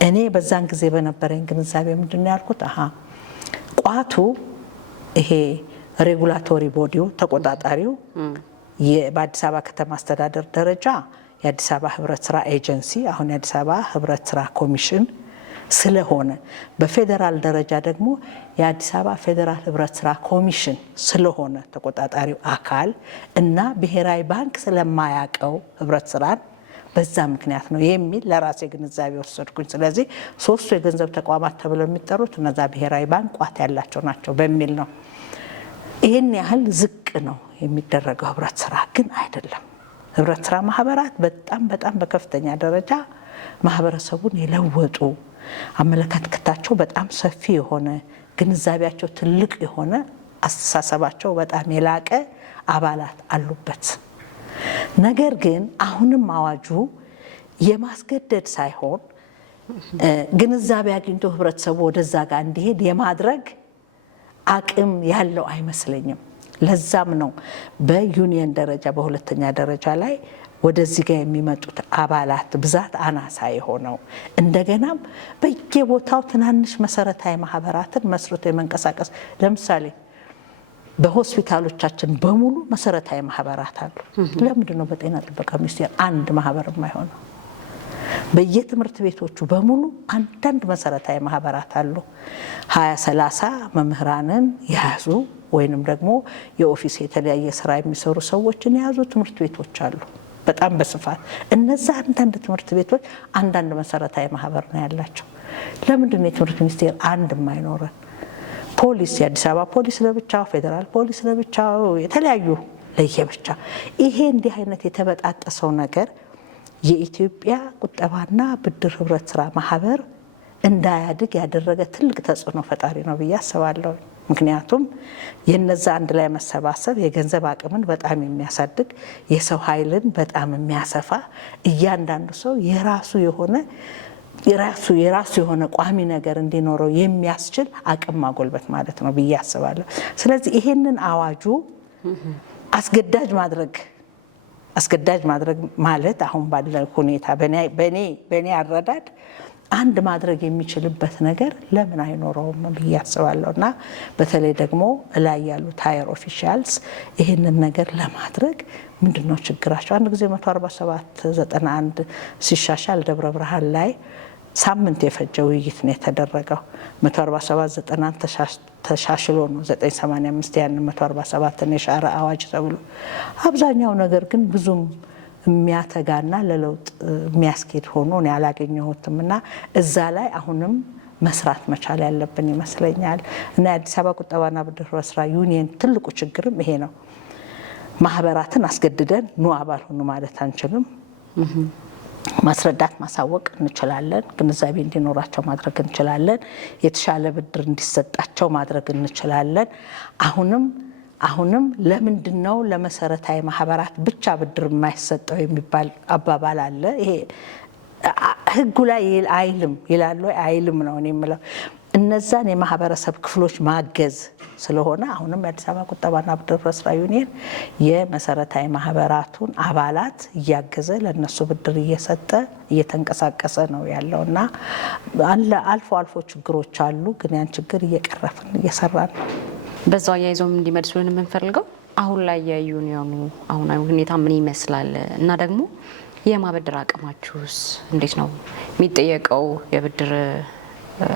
እኔ በዛን ጊዜ በነበረኝ ግንዛቤ ምንድን ነው ያልኩት? ቋቱ ይሄ ሬጉላቶሪ ቦዲው ተቆጣጣሪው በአዲስ አበባ ከተማ አስተዳደር ደረጃ የአዲስ አበባ ህብረት ስራ ኤጀንሲ አሁን የአዲስ አበባ ህብረት ስራ ኮሚሽን ስለሆነ በፌዴራል ደረጃ ደግሞ የአዲስ አበባ ፌዴራል ህብረት ስራ ኮሚሽን ስለሆነ ተቆጣጣሪው አካል እና ብሔራዊ ባንክ ስለማያውቀው ህብረት ስራን በዛ ምክንያት ነው የሚል ለራሴ ግንዛቤ ወሰድኩኝ። ስለዚህ ሶስቱ የገንዘብ ተቋማት ተብለው የሚጠሩት እነዛ ብሔራዊ ባንክ ቋት ያላቸው ናቸው በሚል ነው። ይህን ያህል ዝቅ ነው የሚደረገው። ህብረት ስራ ግን አይደለም። ህብረት ስራ ማህበራት በጣም በከፍተኛ ደረጃ ማህበረሰቡን የለወጡ አመለካከታቸው በጣም ሰፊ የሆነ ግንዛቤያቸው ትልቅ የሆነ አስተሳሰባቸው በጣም የላቀ አባላት አሉበት። ነገር ግን አሁንም አዋጁ የማስገደድ ሳይሆን ግንዛቤ አግኝቶ ህብረተሰቡ ወደዛ ጋር እንዲሄድ የማድረግ አቅም ያለው አይመስለኝም። ለዛም ነው በዩኒየን ደረጃ በሁለተኛ ደረጃ ላይ ወደዚህ ጋር የሚመጡት አባላት ብዛት አናሳ የሆነው። እንደገናም በየቦታው ትናንሽ መሰረታዊ ማህበራትን መስርቶ የመንቀሳቀስ ለምሳሌ በሆስፒታሎቻችን በሙሉ መሰረታዊ ማህበራት አሉ። ለምንድን ነው በጤና ጥበቃ ሚኒስቴር አንድ ማህበር የማይሆነው? በየትምህርት ቤቶቹ በሙሉ አንዳንድ መሰረታዊ ማህበራት አሉ። 20-30 መምህራንን የያዙ ወይንም ደግሞ የኦፊስ የተለያየ ስራ የሚሰሩ ሰዎችን የያዙ ትምህርት ቤቶች አሉ በጣም በስፋት። እነዛ አንዳንድ ትምህርት ቤቶች አንዳንድ መሰረታዊ ማህበር ነው ያላቸው። ለምንድን ነው የትምህርት ሚኒስቴር አንድ የማይኖረን? ፖሊስ፣ የአዲስ አበባ ፖሊስ ለብቻው፣ ፌዴራል ፖሊስ ለብቻው፣ የተለያዩ ለየብቻ። ይሄ እንዲህ አይነት የተበጣጠሰው ነገር የኢትዮጵያ ቁጠባና ብድር ህብረት ስራ ማህበር እንዳያድግ ያደረገ ትልቅ ተጽዕኖ ፈጣሪ ነው ብዬ አስባለሁ። ምክንያቱም የነዛ አንድ ላይ መሰባሰብ የገንዘብ አቅምን በጣም የሚያሳድግ፣ የሰው ኃይልን በጣም የሚያሰፋ፣ እያንዳንዱ ሰው የራሱ የሆነ ቋሚ ነገር እንዲኖረው የሚያስችል አቅም ማጎልበት ማለት ነው ብዬ አስባለሁ። ስለዚህ ይሄንን አዋጁ አስገዳጅ ማድረግ ማለት አሁን ባለው ሁኔታ በእኔ አረዳድ አንድ ማድረግ የሚችልበት ነገር ለምን አይኖረውም ብዬ አስባለሁ። እና በተለይ ደግሞ ላይ ያሉት ሃየር ኦፊሻልስ ይህንን ነገር ለማድረግ ምንድነው ችግራቸው? አንድ ጊዜ 14791 ሲሻሻል ደብረ ብርሃን ላይ ሳምንት የፈጀ ውይይት ነው የተደረገው። 14791 ተሻሽሎ ነው 985 ያንን 147ን የሻረ አዋጅ ተብሎ። አብዛኛው ነገር ግን ብዙም የሚያተጋና ለለውጥ የሚያስኬድ ሆኖ ነው ያላገኘሁትም። እና እዛ ላይ አሁንም መስራት መቻል ያለብን ይመስለኛል። እና የአዲስ አበባ ቁጠባና ብድር ህብረት ስራ ዩኒየን ትልቁ ችግርም ይሄ ነው። ማህበራትን አስገድደን ኑ አባል ሁኑ ማለት አንችልም። ማስረዳት ማሳወቅ እንችላለን። ግንዛቤ እንዲኖራቸው ማድረግ እንችላለን። የተሻለ ብድር እንዲሰጣቸው ማድረግ እንችላለን። አሁንም ለምንድን ነው ለመሰረታዊ ማህበራት ብቻ ብድር የማይሰጠው የሚባል አባባል አለ። ይሄ ህጉ ላይ አይልም ይላሉ አይልም ነው እኔ የምለው። እነዛን የማህበረሰብ ክፍሎች ማገዝ ስለሆነ አሁንም የአዲስ አበባ ቁጠባና ብድር ህብረት ስራ ዩኒየን የመሰረታዊ ማህበራቱን አባላት እያገዘ ለነሱ ብድር እየሰጠ እየተንቀሳቀሰ ነው ያለው እና አልፎ አልፎ ችግሮች አሉ፣ ግን ያን ችግር እየቀረፍን እየሰራን ነው። በዛው አያይዘውም እንዲመልሱልን የምንፈልገው አሁን ላይ የዩኒየኑ አሁናዊ ሁኔታ ምን ይመስላል እና ደግሞ የማበደር አቅማችሁስ እንዴት ነው? የሚጠየቀው የብድር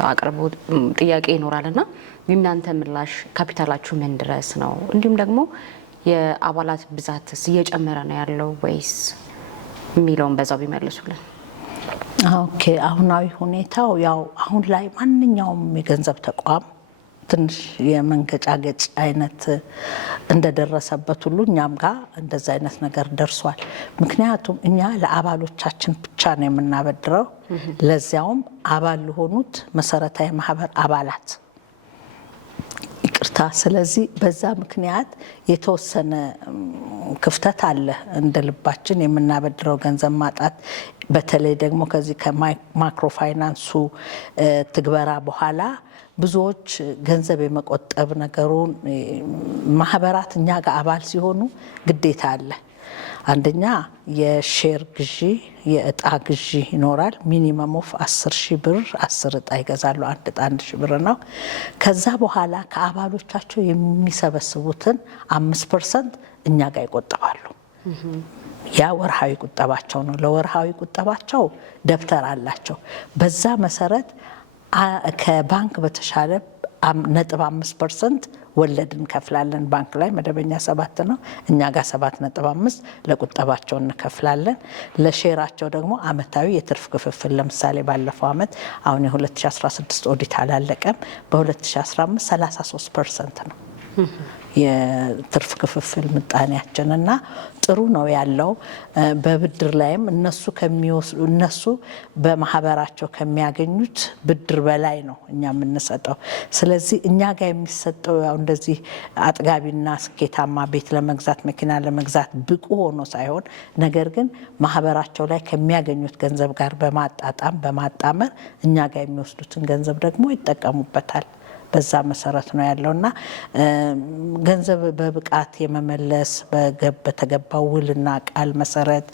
አቅርቦት ጥያቄ ይኖራልና የእናንተ ምላሽ ካፒታላችሁ ምን ድረስ ነው? እንዲሁም ደግሞ የአባላት ብዛትስ እየጨመረ ነው ያለው ወይስ የሚለውን በዛው ቢመልሱልን። ኦኬ፣ አሁናዊ ሁኔታው ያው አሁን ላይ ማንኛውም የገንዘብ ተቋም ትንሽ የመንገጫገጭ አይነት እንደደረሰበት ሁሉ እኛም ጋር እንደዛ አይነት ነገር ደርሷል። ምክንያቱም እኛ ለአባሎቻችን ብቻ ነው የምናበድረው፣ ለዚያውም አባል ለሆኑት መሰረታዊ ማህበር አባላት ይቅርታ። ስለዚህ በዛ ምክንያት የተወሰነ ክፍተት አለ። እንደ ልባችን የምናበድረው ገንዘብ ማጣት፣ በተለይ ደግሞ ከዚህ ከማክሮ ፋይናንሱ ትግበራ በኋላ ብዙዎች ገንዘብ የመቆጠብ ነገሩን ማህበራት እኛ ጋር አባል ሲሆኑ ግዴታ አለ። አንደኛ የሼር ግዢ የእጣ ግዢ ይኖራል። ሚኒመም ኦፍ 10,000 ብር 10 እጣ ይገዛሉ። አንድ እጣ 1,000 ብር ነው። ከዛ በኋላ ከአባሎቻቸው የሚሰበስቡትን 5% እኛ ጋር ይቆጥባሉ። ያ ወርሃዊ ቁጠባቸው ነው። ለወርሃዊ ቁጠባቸው ደብተር አላቸው። በዛ መሰረት ከባንክ በተሻለ 0.5% ወለድ እንከፍላለን። ባንክ ላይ መደበኛ 7 ነው፣ እኛ ጋር 7.5 ለቁጠባቸው እንከፍላለን። ለሼራቸው ደግሞ አመታዊ የትርፍ ክፍፍል፣ ለምሳሌ ባለፈው አመት አሁን የ2016 ኦዲት አላለቀም፣ በ2015 33% ነው የትርፍ ክፍፍል ምጣኔያችን እና ጥሩ ነው ያለው። በብድር ላይም እነሱ በማህበራቸው ከሚያገኙት ብድር በላይ ነው እኛ የምንሰጠው። ስለዚህ እኛ ጋር የሚሰጠው ያው እንደዚህ አጥጋቢና ስኬታማ ቤት ለመግዛት መኪና ለመግዛት ብቁ ሆኖ ሳይሆን፣ ነገር ግን ማህበራቸው ላይ ከሚያገኙት ገንዘብ ጋር በማጣመር እኛ ጋር የሚወስዱትን ገንዘብ ደግሞ ይጠቀሙበታል። በዛ መሰረት ነው ያለውና ገንዘብ በብቃት የመመለስ በተገባው ውልና ቃል መሰረት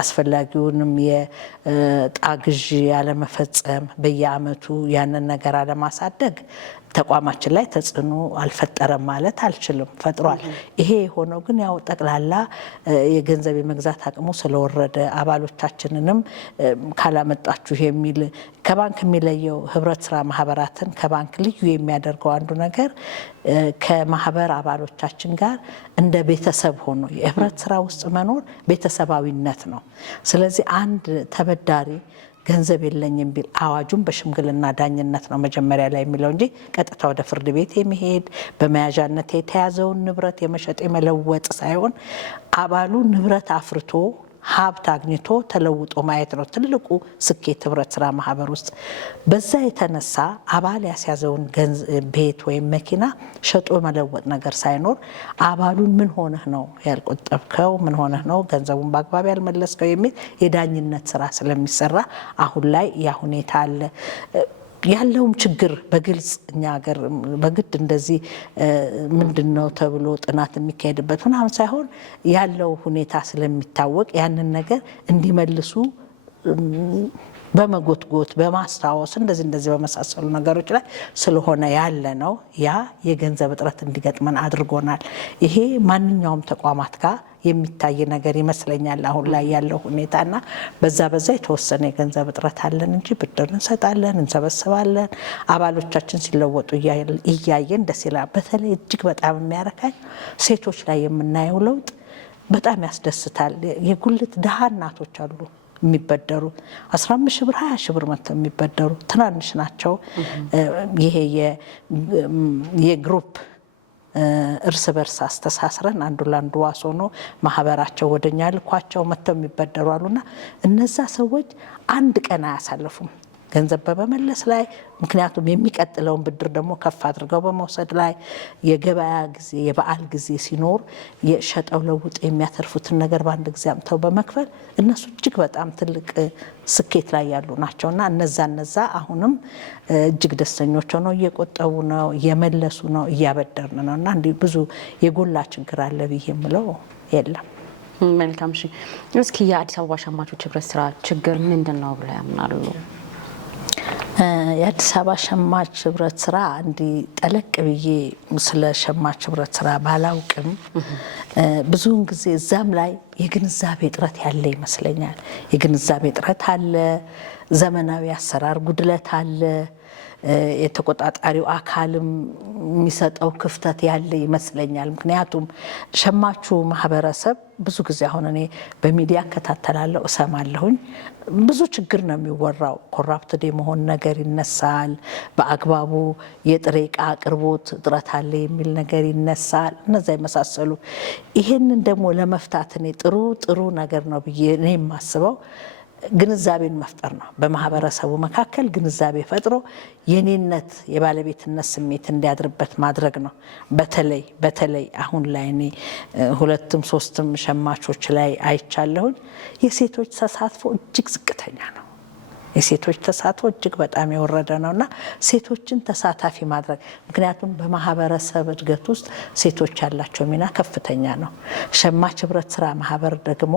አስፈላጊውንም የዕጣ ግዢ ያለመፈጸም በየአመቱ ያንን ነገር አለማሳደግ ተቋማችን ላይ ተጽዕኖ አልፈጠረም ማለት አልችልም፣ ፈጥሯል። ይሄ የሆነው ግን ያው ጠቅላላ የገንዘብ የመግዛት አቅሙ ስለወረደ አባሎቻችንንም ካላመጣችሁ የሚል ከባንክ የሚለየው ህብረት ስራ ማህበራትን ከባንክ ልዩ የሚያደርገው አንዱ ነገር ከማህበር አባሎቻችን ጋር እንደ ቤተሰብ ሆኖ የህብረት ስራ ውስጥ መኖር ቤተሰባዊነት ነው። ስለዚህ አንድ ተበዳሪ ገንዘብ የለኝም ቢል አዋጁን በሽምግልና ዳኝነት ነው መጀመሪያ ላይ የሚለው እንጂ ቀጥታ ወደ ፍርድ ቤት የሚሄድ በመያዣነት የተያዘውን ንብረት የመሸጥ የመለወጥ ሳይሆን አባሉ ንብረት አፍርቶ ሀብት አግኝቶ ተለውጦ ማየት ነው ትልቁ ስኬት ህብረት ስራ ማህበር ውስጥ። በዛ የተነሳ አባል ያስያዘውን ቤት ወይም መኪና ሸጦ መለወጥ ነገር ሳይኖር አባሉን ምን ሆነህ ነው ያልቆጠብከው፣ ምን ሆነህ ነው ገንዘቡን በአግባብ ያልመለስከው የሚል የዳኝነት ስራ ስለሚሰራ አሁን ላይ ያ ሁኔታ አለ። ያለውም ችግር በግልጽ እኛ ሀገር በግድ እንደዚህ ምንድነው ተብሎ ጥናት የሚካሄድበት ምናምን ሳይሆን ያለው ሁኔታ ስለሚታወቅ ያንን ነገር እንዲመልሱ በመጎትጎት በማስታወስ እንደዚህ በመሳሰሉ ነገሮች ላይ ስለሆነ ያለ ነው። ያ የገንዘብ እጥረት እንዲገጥመን አድርጎናል። ይሄ ማንኛውም ተቋማት ጋር የሚታይ ነገር ይመስለኛል አሁን ላይ ያለው ሁኔታና በዛ የተወሰነ የገንዘብ እጥረት አለን እንጂ ብድር እንሰጣለን፣ እንሰበስባለን። አባሎቻችን ሲለወጡ እያየን ደስ ይላል። በተለይ እጅግ በጣም የሚያረካኝ ሴቶች ላይ የምናየው ለውጥ በጣም ያስደስታል። የጉልት ድሃ እናቶች አሉ የሚበደሩ 15 ሺህ ብር 20 ሺህ ብር መጥተው የሚበደሩ ትናንሽ ናቸው። ይሄ የግሩፕ እርስ በርስ አስተሳስረን አንዱ ለአንዱ ዋስ ሆኖ ማህበራቸው ወደኛ ልኳቸው መጥተው የሚበደሩ አሉና እነዛ ሰዎች አንድ ቀን አያሳልፉም ገንዘብ በመመለስ ላይ። ምክንያቱም የሚቀጥለውን ብድር ደግሞ ከፍ አድርገው በመውሰድ ላይ የገበያ ጊዜ የበዓል ጊዜ ሲኖር የሸጠው ለውጥ የሚያተርፉትን ነገር በአንድ ጊዜ አምጥተው በመክፈል እነሱ እጅግ በጣም ትልቅ ስኬት ላይ ያሉ ናቸውና እነዛ አሁንም እጅግ ደስተኞች ሆነው እየቆጠቡ ነው፣ እየመለሱ ነው፣ እያበደርን ነው እና እንዲህ ብዙ የጎላ ችግር አለ ብዬ የምለው የለም። መልካም። እሺ እስኪ የአዲስ አበባ ሸማቾች ህብረት ስራ ችግር ምንድን ነው ብለው ያምናሉ? የአዲስ አበባ ሸማች ህብረት ስራ እንዲህ ጠለቅ ብዬ ስለ ሸማች ህብረት ስራ ባላውቅም ብዙውን ጊዜ እዛም ላይ የግንዛቤ እጥረት ያለ ይመስለኛል። የግንዛቤ እጥረት አለ፣ ዘመናዊ አሰራር ጉድለት አለ፣ የተቆጣጣሪው አካልም የሚሰጠው ክፍተት ያለ ይመስለኛል። ምክንያቱም ሸማቹ ማህበረሰብ ብዙ ጊዜ አሁን እኔ በሚዲያ እከታተላለሁ፣ እሰማለሁኝ። ብዙ ችግር ነው የሚወራው። ኮራፕትድ የመሆን ነገር ይነሳል። በአግባቡ የጥሬ ዕቃ አቅርቦት እጥረት አለ የሚል ነገር ይነሳል። እነዛ የመሳሰሉ ይሄንን ደግሞ ለመፍታት እኔ ጥሩ ነገር ነው ብዬ እኔ የማስበው ግንዛቤን መፍጠር ነው። በማህበረሰቡ መካከል ግንዛቤ ፈጥሮ የኔነት የባለቤትነት ስሜት እንዲያድርበት ማድረግ ነው። በተለይ አሁን ላይ እኔ 2ም 3ም ሸማቾች ላይ አይቻለሁኝ። የሴቶች ተሳትፎ እጅግ ዝቅተኛ ነው። የሴቶች ተሳትፎ እጅግ በጣም የወረደ ነውና ሴቶችን ተሳታፊ ማድረግ፣ ምክንያቱም በማህበረሰብ እድገት ውስጥ ሴቶች ያላቸው ሚና ከፍተኛ ነው። ሸማች ህብረት ስራ ማህበር ደግሞ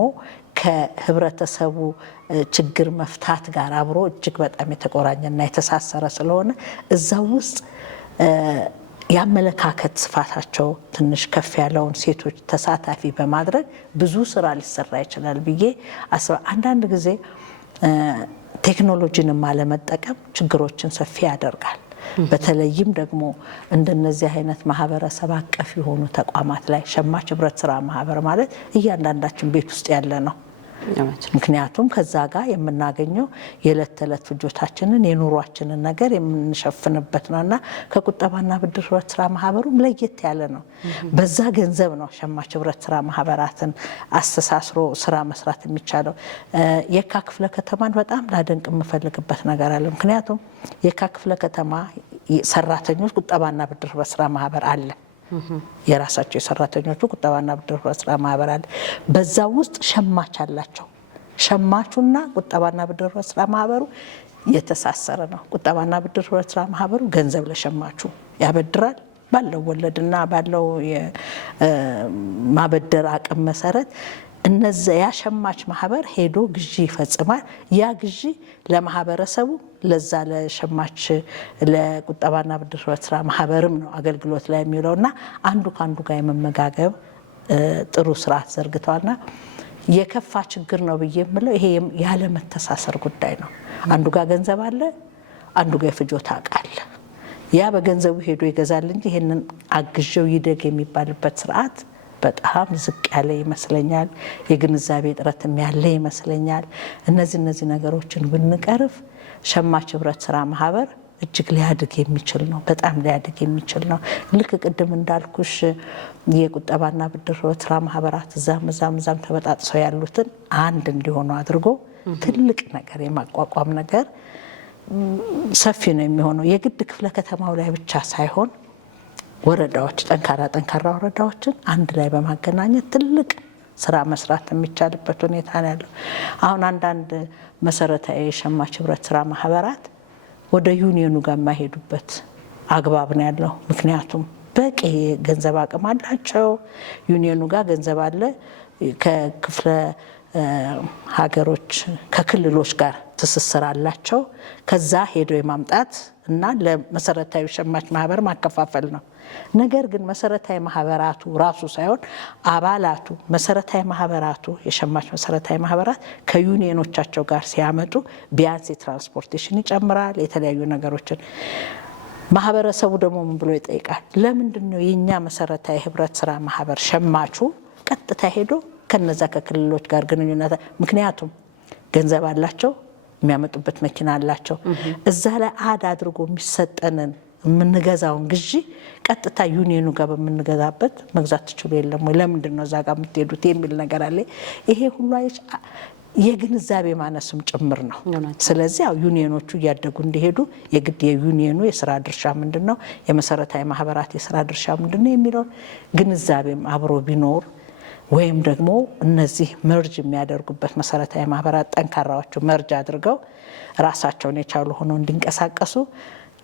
ከህብረተሰቡ ችግር መፍታት ጋር አብሮ እጅግ በጣም የተቆራኘና የተሳሰረ ስለሆነ እዛው ውስጥ የአመለካከት ስፋታቸው ትንሽ ከፍ ያለውን ሴቶች ተሳታፊ በማድረግ ብዙ ስራ ሊሰራ ይችላል ብዬ አስባለሁ። አንዳንድ ጊዜ ቴክኖሎጂንም አለመጠቀም ችግሮችን ሰፊ ያደርጋል። በተለይም ደግሞ እንደነዚህ አይነት ማህበረሰብ አቀፍ የሆኑ ተቋማት ላይ ሸማች ህብረት ስራ ማህበር ማለት እያንዳንዳችን ቤት ውስጥ ያለ ነው። ምክንያቱም ከዛ ጋር የምናገኘው የዕለት ተዕለት ፍጆታችንን የኑሯችንን ነገር የምንሸፍንበት ነውና ከቁጠባና ብድር ህብረት ስራ ማህበሩም ለየት ያለ ነው። በዛ ገንዘብ ነው ሸማች ህብረት ስራ ማህበራትን አስተሳስሮ ስራ መስራት የሚቻለው። የካ ክፍለ ከተማን በጣም ላደንቅ የምፈልግበት ነገር አለ። ምክንያቱም የካ ክፍለ ከተማ ሰራተኞች ቁጠባና ብድር ህብረት ስራ ማህበር አለ። የራሳቸው የሰራተኞቹ ቁጠባና ብድር ህብረት ስራ ማህበር አለ። በዛ ውስጥ ሸማች አላቸው። ሸማቹና ቁጠባና ብድር ህብረት ስራ ማህበሩ የተሳሰረ ነው። ቁጠባና ብድር ህብረት ስራ ማህበሩ ገንዘብ ለሸማቹ ያበድራል። ባለው ወለድና ባለው የማበደር አቅም መሰረት እነዚያ ያሸማች ማህበር ሄዶ ግዢ ይፈጽማል። ያ ግዢ ለማህበረሰቡ ለዛ ለሸማች ለቁጠባና ብድር ህብረት ስራ ማህበርም ነው አገልግሎት ላይ የሚውለውና አንዱ ከአንዱ ጋር የመመጋገብ ጥሩ ስርዓት ዘርግተዋልና የከፋ ችግር ነው ብዬ የምለው ይሄ ያለመተሳሰር ጉዳይ ነው። አንዱ ጋር ገንዘብ አለ፣ አንዱ ጋር የፍጆታ ዕቃ አለ። ያ በገንዘቡ ሄዶ ይገዛል እንጂ ይሄንን አግዤው ይደግ የሚባልበት ስርዓት በጣም ዝቅ ያለ ይመስለኛል። የግንዛቤ እጥረትም ያለ ይመስለኛል። እነዚህ ነገሮችን ብንቀርፍ ሸማች ህብረት ስራ ማህበር እጅግ ሊያድግ የሚችል ነው። በጣም ሊያድግ የሚችል ነው። ልክ ቅድም እንዳልኩሽ የቁጠባና ብድር ህብረት ስራ ማህበራት እዛም ተበጣጥሰው ያሉትን አንድ እንዲሆኑ አድርጎ ትልቅ ነገር የማቋቋም ነገር ሰፊ ነው የሚሆነው። የግድ ክፍለ ከተማው ላይ ብቻ ሳይሆን ወረዳዎች፣ ጠንካራ ወረዳዎችን አንድ ላይ በማገናኘት ትልቅ ስራ መስራት የሚቻልበት ሁኔታ ነው ያለው። አሁን አንዳንድ መሰረታዊ የሸማች ህብረት ስራ ማህበራት ወደ ዩኒየኑ ጋር የማይሄዱበት አግባብ ነው ያለው። ምክንያቱም በቂ ገንዘብ አቅም አላቸው። ዩኒየኑ ጋር ገንዘብ አለ። ከክፍለ ሀገሮች ከክልሎች ጋር ትስስር አላቸው። ከዛ ሄዶ የማምጣት እና ለመሰረታዊ ሸማች ማህበር ማከፋፈል ነው። ነገር ግን መሰረታዊ ማህበራቱ ራሱ ሳይሆን አባላቱ መሰረታዊ ማህበራቱ የሸማች መሰረታዊ ማህበራት ከዩኒየኖቻቸው ጋር ሲያመጡ ቢያንስ የትራንስፖርቴሽን ይጨምራል፣ የተለያዩ ነገሮችን። ማህበረሰቡ ደግሞ ምን ብሎ ይጠይቃል? ለምንድን ነው የኛ መሰረታዊ ህብረት ስራ ማህበር ሸማቹ ቀጥታ ሄዶ ከነዛ ከክልሎች ጋር ግንኙነት? ምክንያቱም ገንዘብ አላቸው፣ የሚያመጡበት መኪና አላቸው። እዛ ላይ አድርጎ የሚሰጠንን የምንገዛውን ግዢ ቀጥታ ዩኒየኑ ጋር በምንገዛበት መግዛት ትችሉ የለም ወይ? ለምንድን ነው እዛ ጋር የምትሄዱት የሚል ነገር አለ። ይሄ ሁሉ የግንዛቤ ማነስም ጭምር ነው። ስለዚህ ያው ዩኒየኖቹ እያደጉ እንዲሄዱ የግድ የዩኒየኑ የስራ ድርሻ ምንድን ነው፣ የመሰረታዊ ማህበራት የስራ ድርሻ ምንድን ነው የሚለው ግንዛቤም አብሮ ቢኖር ወይም ደግሞ እነዚህ መርጅ የሚያደርጉበት መሰረታዊ ማህበራት ጠንካራዎቹ መርጅ አድርገው ራሳቸውን የቻሉ ሆነው እንዲንቀሳቀሱ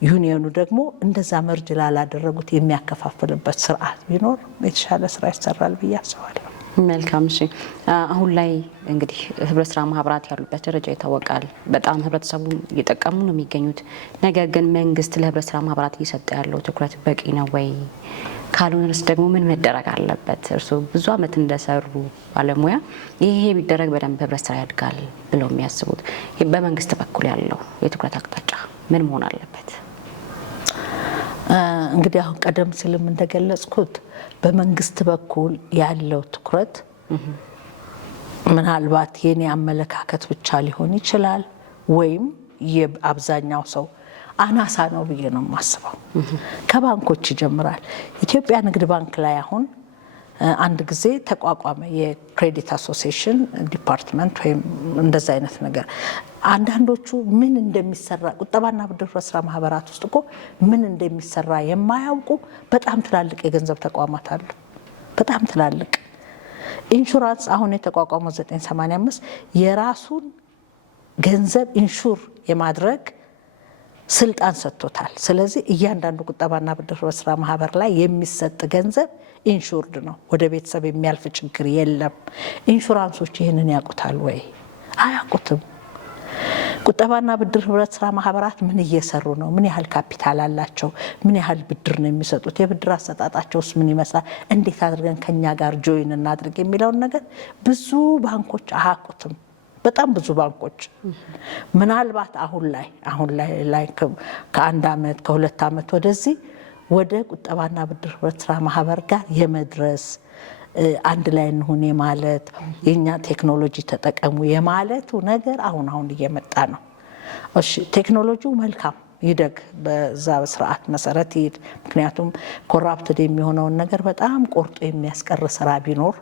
ዩኒየኑ ደግሞ እንደዛ መርጅ ላላደረጉት የሚያከፋፍልበት ስርዓት ቢኖር የተሻለ ስራ ይሰራል ብዬ አስባለሁ። መልካም። እሺ፣ አሁን ላይ እንግዲህ ህብረት ስራ ማህበራት ያሉበት ደረጃ ይታወቃል። በጣም ህብረተሰቡን እየጠቀሙ ነው የሚገኙት። ነገር ግን መንግስት ለህብረት ስራ ማህበራት እየሰጠ ያለው ትኩረት በቂ ነው ወይ? ካልሆነስ ደግሞ ምን መደረግ አለበት? እርስዎ ብዙ አመት እንደሰሩ ባለሙያ ይሄ ቢደረግ በደንብ ህብረት ስራ ያድጋል ብለው የሚያስቡት በመንግስት በኩል ያለው የትኩረት አቅጣጫ ምን መሆን አለበት? እንግዲህ አሁን ቀደም ሲልም እንደገለጽኩት በመንግስት በኩል ያለው ትኩረት ምናልባት የኔ አመለካከት ብቻ ሊሆን ይችላል፣ ወይም የአብዛኛው ሰው አናሳ ነው ብዬ ነው የማስበው። ከባንኮች ይጀምራል። ኢትዮጵያ ንግድ ባንክ ላይ አሁን አንድ ጊዜ ተቋቋመ የክሬዲት አሶሲዬሽን ዲፓርትመንት ወይም እንደዛ አይነት ነገር። አንዳንዶቹ ምን እንደሚሰራ ቁጠባና ብድር ህብረት ስራ ማህበራት ውስጥ እኮ ምን እንደሚሰራ የማያውቁ በጣም ትላልቅ የገንዘብ ተቋማት አሉ። በጣም ትላልቅ ኢንሹራንስ አሁን የተቋቋመው 985 የራሱን ገንዘብ ኢንሹር የማድረግ ስልጣን ሰጥቶታል። ስለዚህ እያንዳንዱ ቁጠባና ብድር ህብረት ስራ ማህበር ላይ የሚሰጥ ገንዘብ ኢንሹርድ ነው። ወደ ቤተሰብ የሚያልፍ ችግር የለም። ኢንሹራንሶች ይህንን ያውቁታል ወይ? አያውቁትም። ቁጠባና ብድር ህብረት ስራ ማህበራት ምን እየሰሩ ነው? ምን ያህል ካፒታል አላቸው? ምን ያህል ብድር ነው የሚሰጡት? የብድር አሰጣጣቸውስ ምን ይመስላል? እንዴት አድርገን ከኛ ጋር ጆይን እናድርግ የሚለውን ነገር ብዙ ባንኮች አያውቁትም። በጣም ብዙ ባንኮች ምናልባት አሁን ላይ ከአንድ አመት ከሁለት አመት ወደዚህ ወደ ቁጠባና ብድር ህብረት ስራ ማህበር ጋር የመድረስ አንድ ላይ እንሁን ማለት የኛ ቴክኖሎጂ ተጠቀሙ የማለቱ ነገር አሁን እየመጣ ነው። እሺ ቴክኖሎጂው መልካም ይደግ፣ በዛ ስርዓት መሰረት ይሄድ። ምክንያቱም ኮራፕትድ የሚሆነውን ነገር በጣም ቆርጦ የሚያስቀር ስራ ቢኖር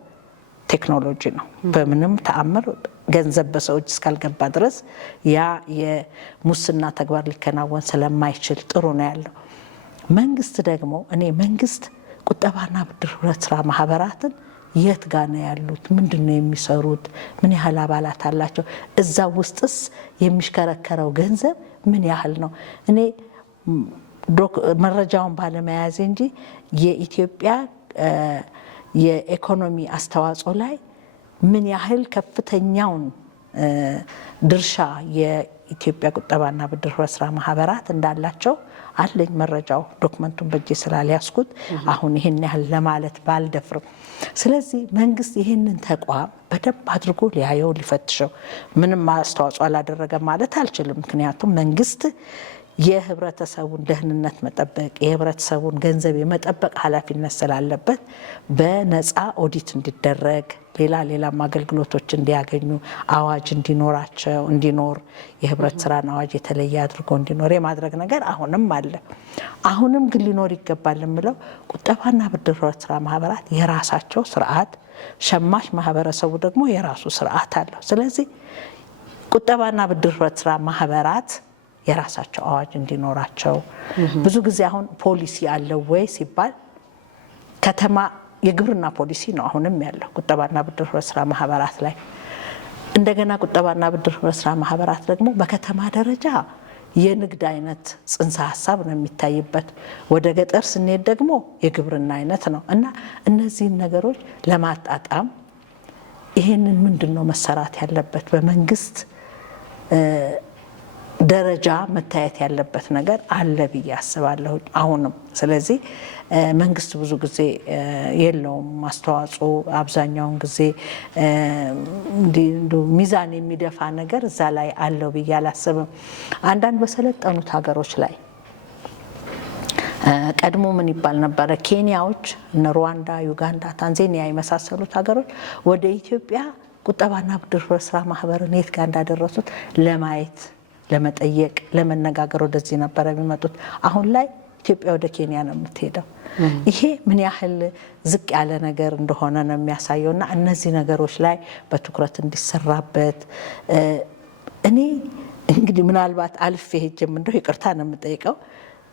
ቴክኖሎጂ ነው። በምንም ተአምር ገንዘብ በሰው እጅ እስካልገባ ድረስ ያ የሙስና ተግባር ሊከናወን ስለማይችል ጥሩ ነው ያለው። መንግስት ደግሞ መንግስት ቁጠባና ብድር ህብረት ስራ ማህበራትን የት ጋር ነው ያሉት? ምንድነው የሚሰሩት? ምን ያህል አባላት አላቸው? እዛ ውስጥስ የሚሽከረከረው ገንዘብ ምን ያህል ነው? እኔ መረጃውን ባለመያዝ እንጂ የኢትዮጵያ የኢኮኖሚ አስተዋጽኦ ላይ ምን ያህል ከፍተኛውን ድርሻ የኢትዮጵያ ቁጠባና ብድር ህብረት ስራ ማህበራት እንዳላቸው አለኝ መረጃው። ዶክመንቱን በእጄ ስላልያዝኩት አሁን ይሄን ያህል ለማለት ባልደፍርም፣ ስለዚህ መንግስት ይህንን ተቋም በደንብ አድርጎ ሊያየው ሊፈትሸው፣ ምንም አስተዋጽኦ አላደረገም ማለት አልችልም። ምክንያቱም መንግስት የህብረተሰቡን ደህንነት መጠበቅ፣ የህብረተሰቡን ገንዘብ የመጠበቅ ኃላፊነት ስላለበት በነፃ ኦዲት እንዲደረግ፣ ሌላም አገልግሎቶች እንዲያገኙ፣ አዋጅ እንዲኖር የህብረት ስራን አዋጅ የተለየ አድርጎ እንዲኖር የማድረግ ነገር አሁንም አለ። አሁንም ግን ሊኖር ይገባል የምለው ቁጠባና ብድር ህብረት ስራ ማህበራት የራሳቸው ስርዓት፣ ሸማች ማህበረሰቡ ደግሞ የራሱ ስርዓት አለው። ስለዚህ ቁጠባና ብድር ህብረት ስራ ማህበራት የራሳቸው አዋጅ እንዲኖራቸው፣ ብዙ ጊዜ አሁን ፖሊሲ አለው ወይ ሲባል ከተማ የግብርና ፖሊሲ ነው አሁንም ያለው ቁጠባና ብድር ህብረት ስራ ማህበራት ላይ። እንደገና ቁጠባና ብድር ህብረት ስራ ማህበራት ደግሞ በከተማ ደረጃ የንግድ አይነት ጽንሰ ሀሳብ ነው የሚታይበት፣ ወደ ገጠር ስንሄድ ደግሞ የግብርና አይነት ነው እና እነዚህን ነገሮች ለማጣጣም ይሄንን ምንድነው መሰራት ያለበት በመንግስት ደረጃ መታየት ያለበት ነገር አለ ብዬ አስባለሁ አሁንም። ስለዚህ መንግስት ብዙ ጊዜ የለውም አስተዋጽኦ። አብዛኛውን ጊዜ ሚዛን የሚደፋ ነገር እዛ ላይ አለው ብዬ አላስብም። አንዳንድ በሰለጠኑት ሀገሮች ላይ ቀድሞ ምን ይባል ነበረ? ኬንያዎች እነ ሩዋንዳ፣ ዩጋንዳ፣ ታንዛኒያ የመሳሰሉት ሀገሮች ወደ ኢትዮጵያ ቁጠባና ብድር ህብረት ስራ ማህበርን የት ጋር እንዳደረሱት ለማየት፣ ለመጠየቅ፣ ለመነጋገር ወደዚህ ነበር የሚመጡት። አሁን ላይ ኢትዮጵያ ወደ ኬንያ ነው የምትሄደው። ይሄ ምን ያህል ዝቅ ያለ ነገር እንደሆነ ነው የሚያሳየው እና እነዚህ ነገሮች ላይ በትኩረት እንዲሰራበት እኔ እንግዲህ ምናልባት አልፌ ሄጄም እንደው ይቅርታ ነው የምጠይቀው።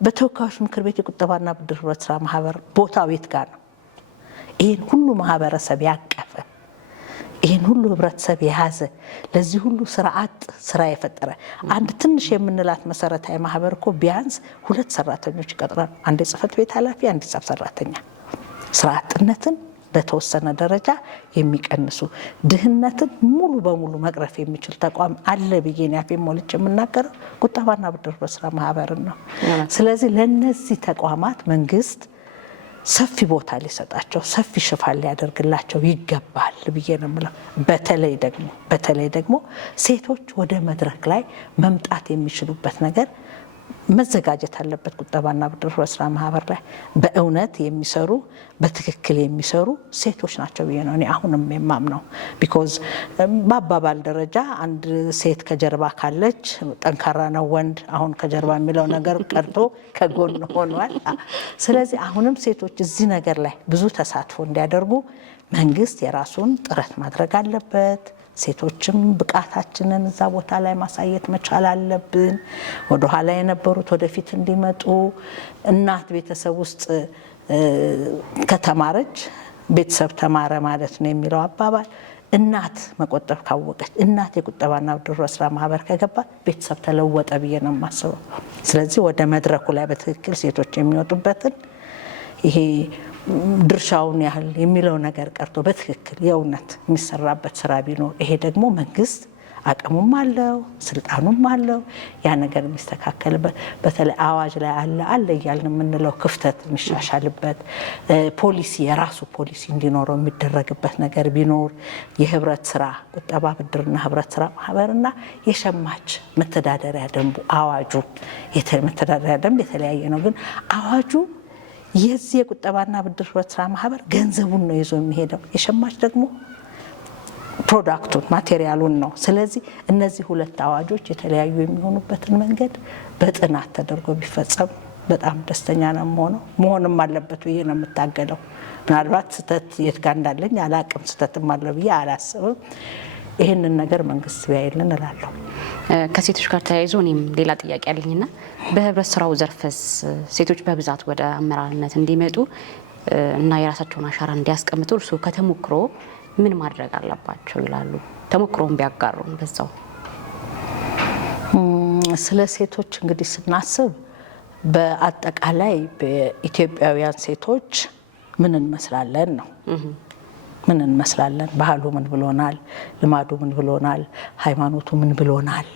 በተወካዮች ምክር ቤት የቁጠባና ብድር ህብረት ስራ ማህበር ቦታው የት ጋር ነው? ይህን ሁሉ ማህበረሰብ ያቀፈ፣ ይህን ሁሉ ህብረተሰብ የያዘ፣ ለዚህ ሁሉ ስራ አጥ ስራ የፈጠረ አንድ ትንሽ የምንላት መሰረታዊ ማህበር እኮ ቢያንስ 2 ሰራተኞች ይቀጥራል። አንድ የጽህፈት ቤት ኃላፊ፣ አንድ ሂሳብ ሰራተኛ። ስራ አጥነትን በተወሰነ ደረጃ የሚቀንሱ፣ ድህነትን ሙሉ በሙሉ መቅረፍ የሚችል ተቋም አለ ብዬ ነው ያፌ ሞልቼ የምናገረው ቁጠባና ብድር ህብረት ስራ ማህበርን ነው። ስለዚህ ለነዚህ ተቋማት መንግስት ሰፊ ቦታ ሊሰጣቸው፣ ሰፊ ሽፋን ሊያደርግላቸው ይገባል ብዬ ነው የምለው። በተለይ ደግሞ ሴቶች ወደ መድረክ ላይ መምጣት የሚችሉበት ነገር መዘጋጀት አለበት። ቁጠባና ብድር ህብረት ስራ ማህበር ላይ በእውነት የሚሰሩ በትክክል የሚሰሩ ሴቶች ናቸው ብዬ ነው እኔ አሁንም የማምነው። ቢኮዝ በአባባል ደረጃ አንድ ሴት ከጀርባ ካለች ጠንካራ ነው ወንድ። አሁን ከጀርባ የሚለው ነገር ቀርቶ ከጎን ሆኗል። ስለዚህ አሁንም ሴቶች እዚህ ነገር ላይ ብዙ ተሳትፎ እንዲያደርጉ መንግስት የራሱን ጥረት ማድረግ አለበት። ሴቶችም ብቃታችንን እዛ ቦታ ላይ ማሳየት መቻል አለብን። ወደኋላ የነበሩት ወደፊት እንዲመጡ። እናት ቤተሰብ ውስጥ ከተማረች ቤተሰብ ተማረ ማለት ነው የሚለው አባባል። እናት መቆጠብ ካወቀች፣ እናት የቁጠባና ብድር ህብረት ስራ ማህበር ከገባ ቤተሰብ ተለወጠ ብዬ ነው የማስበው። ስለዚህ ወደ መድረኩ ላይ በትክክል ሴቶች የሚወጡበትን ይሄ ድርሻውን ያህል የሚለው ነገር ቀርቶ በትክክል የእውነት የሚሰራበት ስራ ቢኖር፣ ይሄ ደግሞ መንግስት አቅሙም አለው ስልጣኑም አለው ያ ነገር የሚስተካከልበት፣ በተለይ አዋጅ ላይ አለ እያልን የምንለው ክፍተት የሚሻሻልበት፣ ፖሊሲ የራሱ ፖሊሲ እንዲኖረው የሚደረግበት ነገር ቢኖር፣ የህብረት ስራ ቁጠባ ብድርና ህብረት ስራ ማህበርና የሸማች መተዳደሪያ ደንቡ አዋጁ መተዳደሪያ ደንብ የተለያየ ነው፣ ግን አዋጁ የዚህ የቁጠባና ብድር ህብረት ስራ ማህበር ገንዘቡን ነው ይዞ የሚሄደው፣ የሸማች ደግሞ ፕሮዳክቱን ማቴሪያሉን ነው። ስለዚህ እነዚህ 2 አዋጆች የተለያዩ የሚሆኑበትን መንገድ በጥናት ተደርጎ ቢፈጸም በጣም ደስተኛ ነው መሆንም አለበት ብዬ ነው የምታገለው። ምናልባት ስህተት የት ጋር እንዳለኝ አላቅም፣ ስህተትም አለ ብዬ አላስብም። ይህንን ነገር መንግስት ቢያይልን እላለሁ። ከሴቶች ጋር ተያይዞ እኔም ሌላ ጥያቄ አለኝና በህብረት ስራው ዘርፍስ ሴቶች በብዛት ወደ አመራርነት እንዲመጡ እና የራሳቸውን አሻራ እንዲያስቀምጡ እርስዎ ከተሞክሮ ምን ማድረግ አለባቸው ይላሉ? ተሞክሮን ቢያጋሩን በዛው። ስለ ሴቶች እንግዲህ ስናስብ በአጠቃላይ በኢትዮጵያውያን ሴቶች ምን እንመስላለን ነው። ምን እንመስላለን? ባህሉ ምን ብሎናል? ልማዱ ምን ብሎናል? ሃይማኖቱ ምን ብሎናል?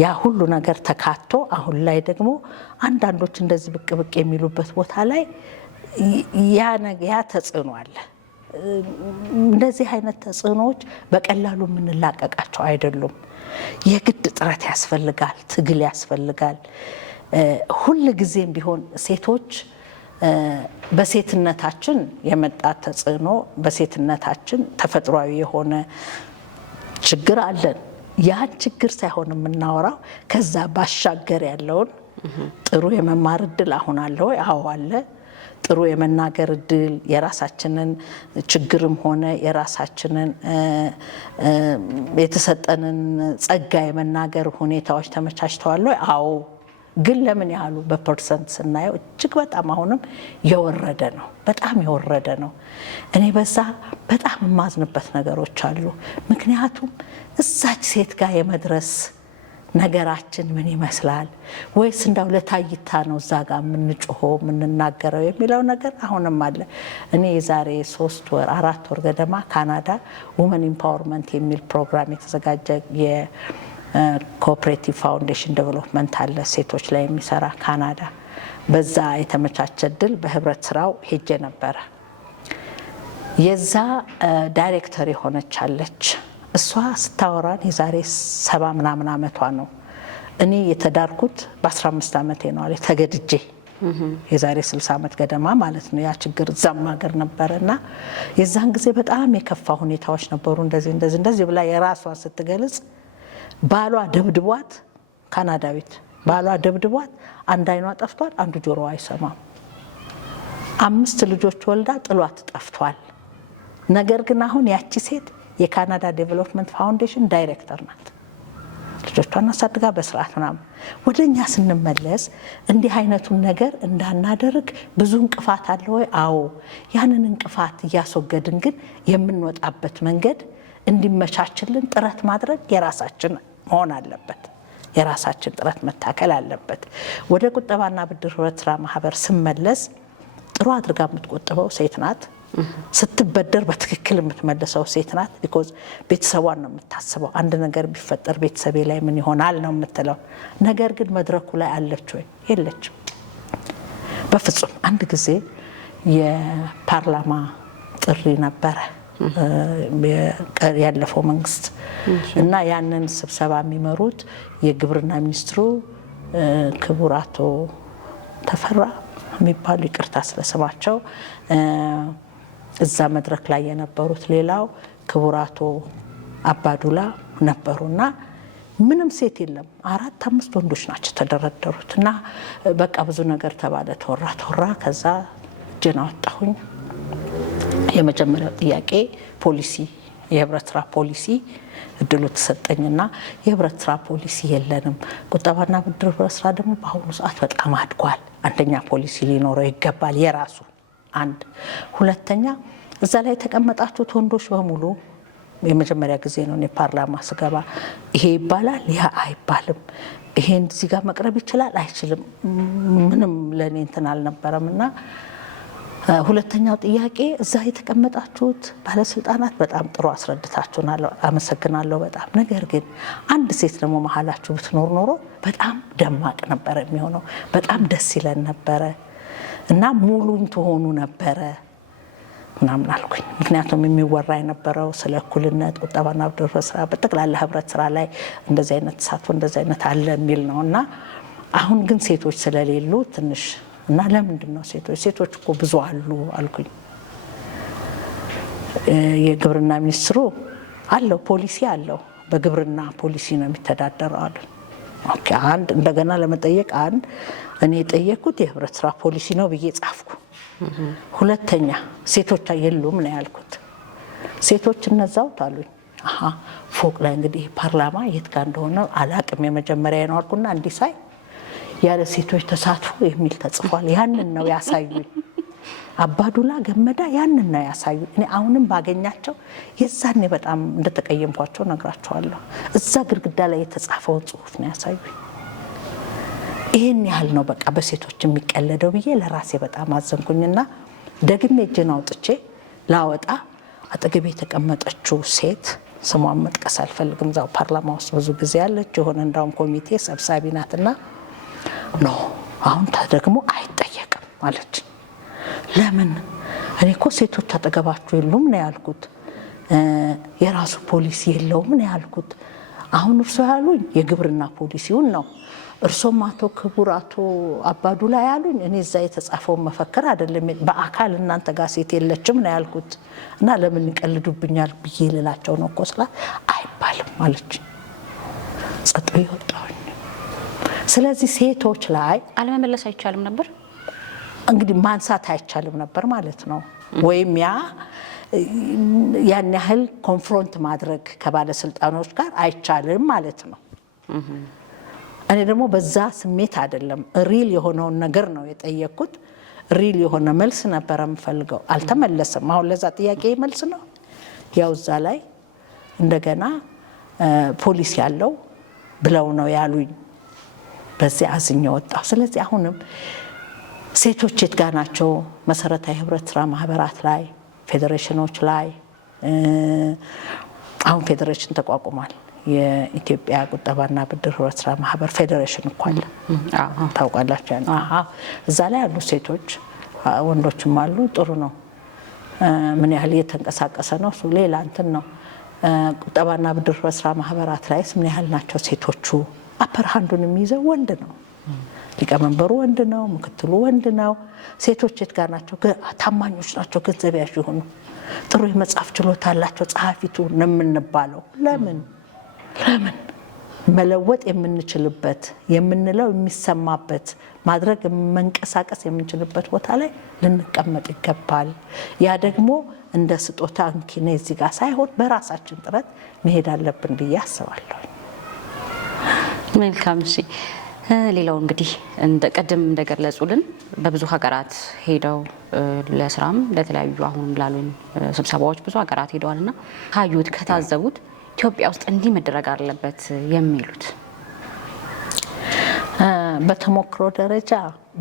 ያ ሁሉ ነገር ተካቶ አሁን ላይ ደግሞ አንዳንዶች እንደዚህ ብቅ ብቅ የሚሉበት ቦታ ላይ ያ ተጽዕኖ አለ። እንደዚህ አይነት ተጽዕኖዎች በቀላሉ የምንላቀቃቸው አይደሉም። የግድ ጥረት ያስፈልጋል፣ ትግል ያስፈልጋል። ሁል ጊዜም ቢሆን ሴቶች በሴትነታችን የመጣ ተጽዕኖ፣ በሴትነታችን ተፈጥሯዊ የሆነ ችግር አለን። ያን ችግር ሳይሆን የምናወራው ከዛ ባሻገር ያለውን ጥሩ የመማር እድል አሁን አለ ወይ? አዎ አለ። ጥሩ የመናገር እድል፣ የራሳችንን ችግርም ሆነ የራሳችንን የተሰጠንን ጸጋ የመናገር ሁኔታዎች ተመቻችተዋል ወይ? አዎ። ግን ለምን ያህሉ በፐርሰንት ስናየው እጅግ በጣም አሁንም የወረደ ነው። በጣም የወረደ ነው። እኔ በዛ በጣም የማዝንበት ነገሮች አሉ። ምክንያቱም እዛች ሴት ጋር የመድረስ ነገራችን ምን ይመስላል? ወይስ እንዳው ለታይታ ነው እዛ ጋር የምንጮኸው የምንናገረው የሚለው ነገር አሁንም አለ። እኔ የዛሬ 3 ወር 4 ወር ገደማ ካናዳ ውመን ኢምፓወርመንት የሚል ፕሮግራም የተዘጋጀ የኮኦፕሬቲቭ ፋውንዴሽን ዴቨሎፕመንት አለ ሴቶች ላይ የሚሰራ ካናዳ። በዛ የተመቻቸ እድል በህብረት ስራው ሄጄ ነበረ። የዛ ዳይሬክተር የሆነች አለች። እሷ ስታወራን የዛሬ 70 ምናምን ዓመቷ ነው። እኔ የተዳርኩት በ15 ዓመቴ ነው አለ ተገድጄ። የዛሬ 60 ዓመት ገደማ ማለት ነው። ያ ችግር እዛም ሀገር ነበረ እና የዛን ጊዜ በጣም የከፋ ሁኔታዎች ነበሩ። እንደዚህ ብላ የራሷን ስትገልጽ ባሏ ደብድቧት፣ ካናዳዊት ባሏ ደብድቧት፣ አንድ አይኗ ጠፍቷል፣ አንዱ ጆሮዋ አይሰማም። 5 ልጆች ወልዳ ጥሏት ጠፍቷል። ነገር ግን አሁን ያቺ ሴት የካናዳ ዴቨሎፕመንት ፋውንዴሽን ዳይሬክተር ናት። ልጆቿን አሳድጋ በስርዓት ምናምን። ወደኛ ስንመለስ እንዲህ አይነቱን ነገር እንዳናደርግ ብዙ እንቅፋት አለ ወይ? አዎ። ያንን እንቅፋት እያስወገድን ግን የምንወጣበት መንገድ እንዲመቻችልን ጥረት ማድረግ የራሳችን መሆን አለበት። የራሳችን ጥረት መታከል አለበት። ወደ ቁጠባና ብድር ህብረት ስራ ማህበር ስመለስ ጥሩ አድርጋ የምትቆጥበው ሴት ናት። ስትበደር በትክክል የምትመልሰው ሴት ናት። ቢኮዝ ቤተሰቧን ነው የምታስበው። አንድ ነገር ቢፈጠር ቤተሰቤ ላይ ምን ይሆናል ነው የምትለው። ነገር ግን መድረኩ ላይ አለች ወይ? የለችም በፍጹም። አንድ ጊዜ የፓርላማ ጥሪ ነበረ ያለፈው መንግስት እና ያንን ስብሰባ የሚመሩት የግብርና ሚኒስትሩ ክቡር አቶ ተፈራ የሚባሉ ይቅርታ ስለስማቸው እዛ መድረክ ላይ የነበሩት። ሌላው ክቡር አቶ አባዱላ ነበሩና ምንም ሴት የለም። 4-5 ወንዶች ናቸው ተደረደሩት እና በቃ ብዙ ነገር ተባለ፣ ተወራ። ከዛ እጄን አወጣሁኝ። የመጀመሪያው ጥያቄ ፖሊሲ፣ የህብረት ስራ ፖሊሲ እድሉ ተሰጠኝና የህብረት ስራ ፖሊሲ የለንም። ቁጠባና ብድር ህብረት ስራ ደግሞ በአሁኑ ሰዓት በጣም አድጓል። አንደኛ ፖሊሲ ሊኖረው ይገባል የራሱ አንድ። ሁለተኛ እዛ ላይ የተቀመጣችሁት ወንዶች በሙሉ የመጀመሪያ ጊዜ ነው እኔ ፓርላማ ስገባ፣ ይሄ ይባላል ያ አይባልም፣ ይሄን እዚህ ጋር መቅረብ ይችላል አይችልም፣ ምንም ለእኔ እንትን አልነበረም። እና ሁለተኛው ጥያቄ እዛ የተቀመጣችሁት ባለስልጣናት በጣም ጥሩ አስረድታችሁናል፣ አመሰግናለሁ በጣም። ነገር ግን አንድ ሴት ደግሞ መሀላችሁ ብትኖር ኖሮ በጣም ደማቅ ነበረ የሚሆነው፣ በጣም ደስ ይለን ነበረ እና ሙሉን ትሆኑ ነበረ ምናምን አልኩኝ። ምክንያቱም የሚወራ የነበረው ስለ እኩልነት፣ ቁጠባና ብድር ህብረት ስራ፣ በጠቅላላ ህብረት ስራ ላይ እንደዚህ አይነት ተሳትፎ እንደዚህ አይነት አለ የሚል ነው እና አሁን ግን ሴቶች ስለሌሉ ትንሽ እና ለምንድን ነው ሴቶች እኮ ብዙ አሉ አልኩኝ። የግብርና ሚኒስትሩ አለው ፖሊሲ አለው፣ በግብርና ፖሊሲ ነው የሚተዳደረው አሉ። ኦኬ አንድ እንደገና ለመጠየቅ እኔ የጠየኩት የህብረት ስራ ፖሊሲ ነው ብዬ ጻፍኩ። ሁለተኛ ሴቶች የሉም ነው ያልኩት። ሴቶች እነዛው ታሉኝ። ፎቅ ላይ እንግዲህ ፓርላማ የት ጋር እንደሆነ አላቅም፣ የመጀመሪያ ነው አልኩና እንዲሳይ ያለ ሴቶች ተሳትፎ የሚል ተጽፏል። ያንን ነው ያሳዩኝ። አባዱላ ገመዳ ያንን ነው ያሳዩ። እኔ አሁንም ባገኛቸው የዛኔ በጣም እንደተቀየምኳቸው ነግራቸዋለሁ። እዛ ግድግዳ ላይ የተጻፈውን ጽሁፍ ነው ያሳዩ። ይሄን ያህል ነው በቃ በሴቶች የሚቀለደው ብዬ ለራሴ በጣም አዘንኩኝና ደግሜ እጄን አውጥቼ ላወጣ አጠገቤ የተቀመጠችው ሴት ስሟን መጥቀስ አልፈልግም፣ እዛው ፓርላማ ውስጥ ብዙ ጊዜ ያለች የሆነ እንዳውም ኮሚቴ ሰብሳቢ ናትና ኖ አሁን ደግሞ አይጠየቅም አለች። ለምን? እኔ እኮ ሴቶች አጠገባችሁ የሉም ነው ያልኩት። የራሱ ፖሊሲ የለውም ነው ያልኩት። አሁን እርሶ ያሉኝ የግብርና ፖሊሲውን ነው። እርሶም አቶ ክቡር አቶ አባዱላ ያሉኝ እኔ እዛ የተጻፈውን መፈክር አይደለም፣ በአካል እናንተ ጋር ሴት የለችም ነው ያልኩት። እና ለምን ይቀልዱብኛል ብዬ ልላቸው ነው እኮ ስላት አይባልም አለች። ጸጥ ብዬ ወጣሁኝ። ስለዚህ ሴቶች ላይ አለመመለስ አይቻልም ነበር፣ እንግዲህ ማንሳት አይቻልም ነበር ማለት ነው። ወይም ያን ያህል ኮንፍሮንት ማድረግ ከባለስልጣኖች ጋር አይቻልም ማለት ነው። እኔ ደግሞ በዛ ስሜት አይደለም ሪል የሆነውን ነገር ነው የጠየቅኩት። ሪል የሆነ መልስ ነበረ የምፈልገው፣ አልተመለሰም። አሁን ለዛ ጥያቄ መልስ ነው ያው እዛ ላይ እንደገና ፖሊስ ያለው ብለው ነው ያሉኝ። በዚህ አዝኜ ወጣሁ። ስለዚህ አሁንም ሴቶች የት ጋር ናቸው? መሰረታዊ ህብረት ስራ ማህበራት ላይ፣ ፌዴሬሽኖች ላይ አሁን ፌዴሬሽን ተቋቁሟል። የኢትዮጵያ ቁጠባና ብድር ህብረት ስራ ማህበር ፌዴሬሽን እኮ አለ ታውቃላችሁ። እዛ ላይ ያሉ ሴቶች ወንዶችም አሉ። ጥሩ ነው። ምን ያህል እየተንቀሳቀሰ ነው እሱ ሌላ እንትን ነው። ቁጠባና ብድር ህብረት ስራ ማህበራት ላይ ምን ያህል ናቸው ሴቶቹ? አፐር ሃንዱን የሚይዘው ወንድ ነው። ሊቀመንበሩ ወንድ ነው፣ ምክትሉ ወንድ ነው። ሴቶች የት ጋር ናቸው? ታማኞች ናቸው፣ ገንዘብ ያዥ የሆኑ ጥሩ የመጻፍ ችሎታ አላቸው። ጸሐፊቱ ነው የምንባለው። ለምን መለወጥ የምንችልበት የምንለው የሚሰማበት ማድረግ መንቀሳቀስ የምንችልበት ቦታ ላይ ልንቀመጥ ይገባል። ያ ደግሞ እንደ ስጦታ እንኪኔ እዚህ ጋር ሳይሆን በራሳችን ጥረት መሄድ አለብን ብዬ አስባለሁ። መልካም። እሺ፣ ሌላው እንግዲህ ቅድም እንደገለጹልን በብዙ ሀገራት ሄደው ለስራም ለተለያዩ አሁን ላሉን ስብሰባዎች ብዙ ሀገራት ሄደዋልና ካዩት ከታዘቡት ኢትዮጵያ ውስጥ እንዲህ መደረግ አለበት የሚሉት? በተሞክሮ ደረጃ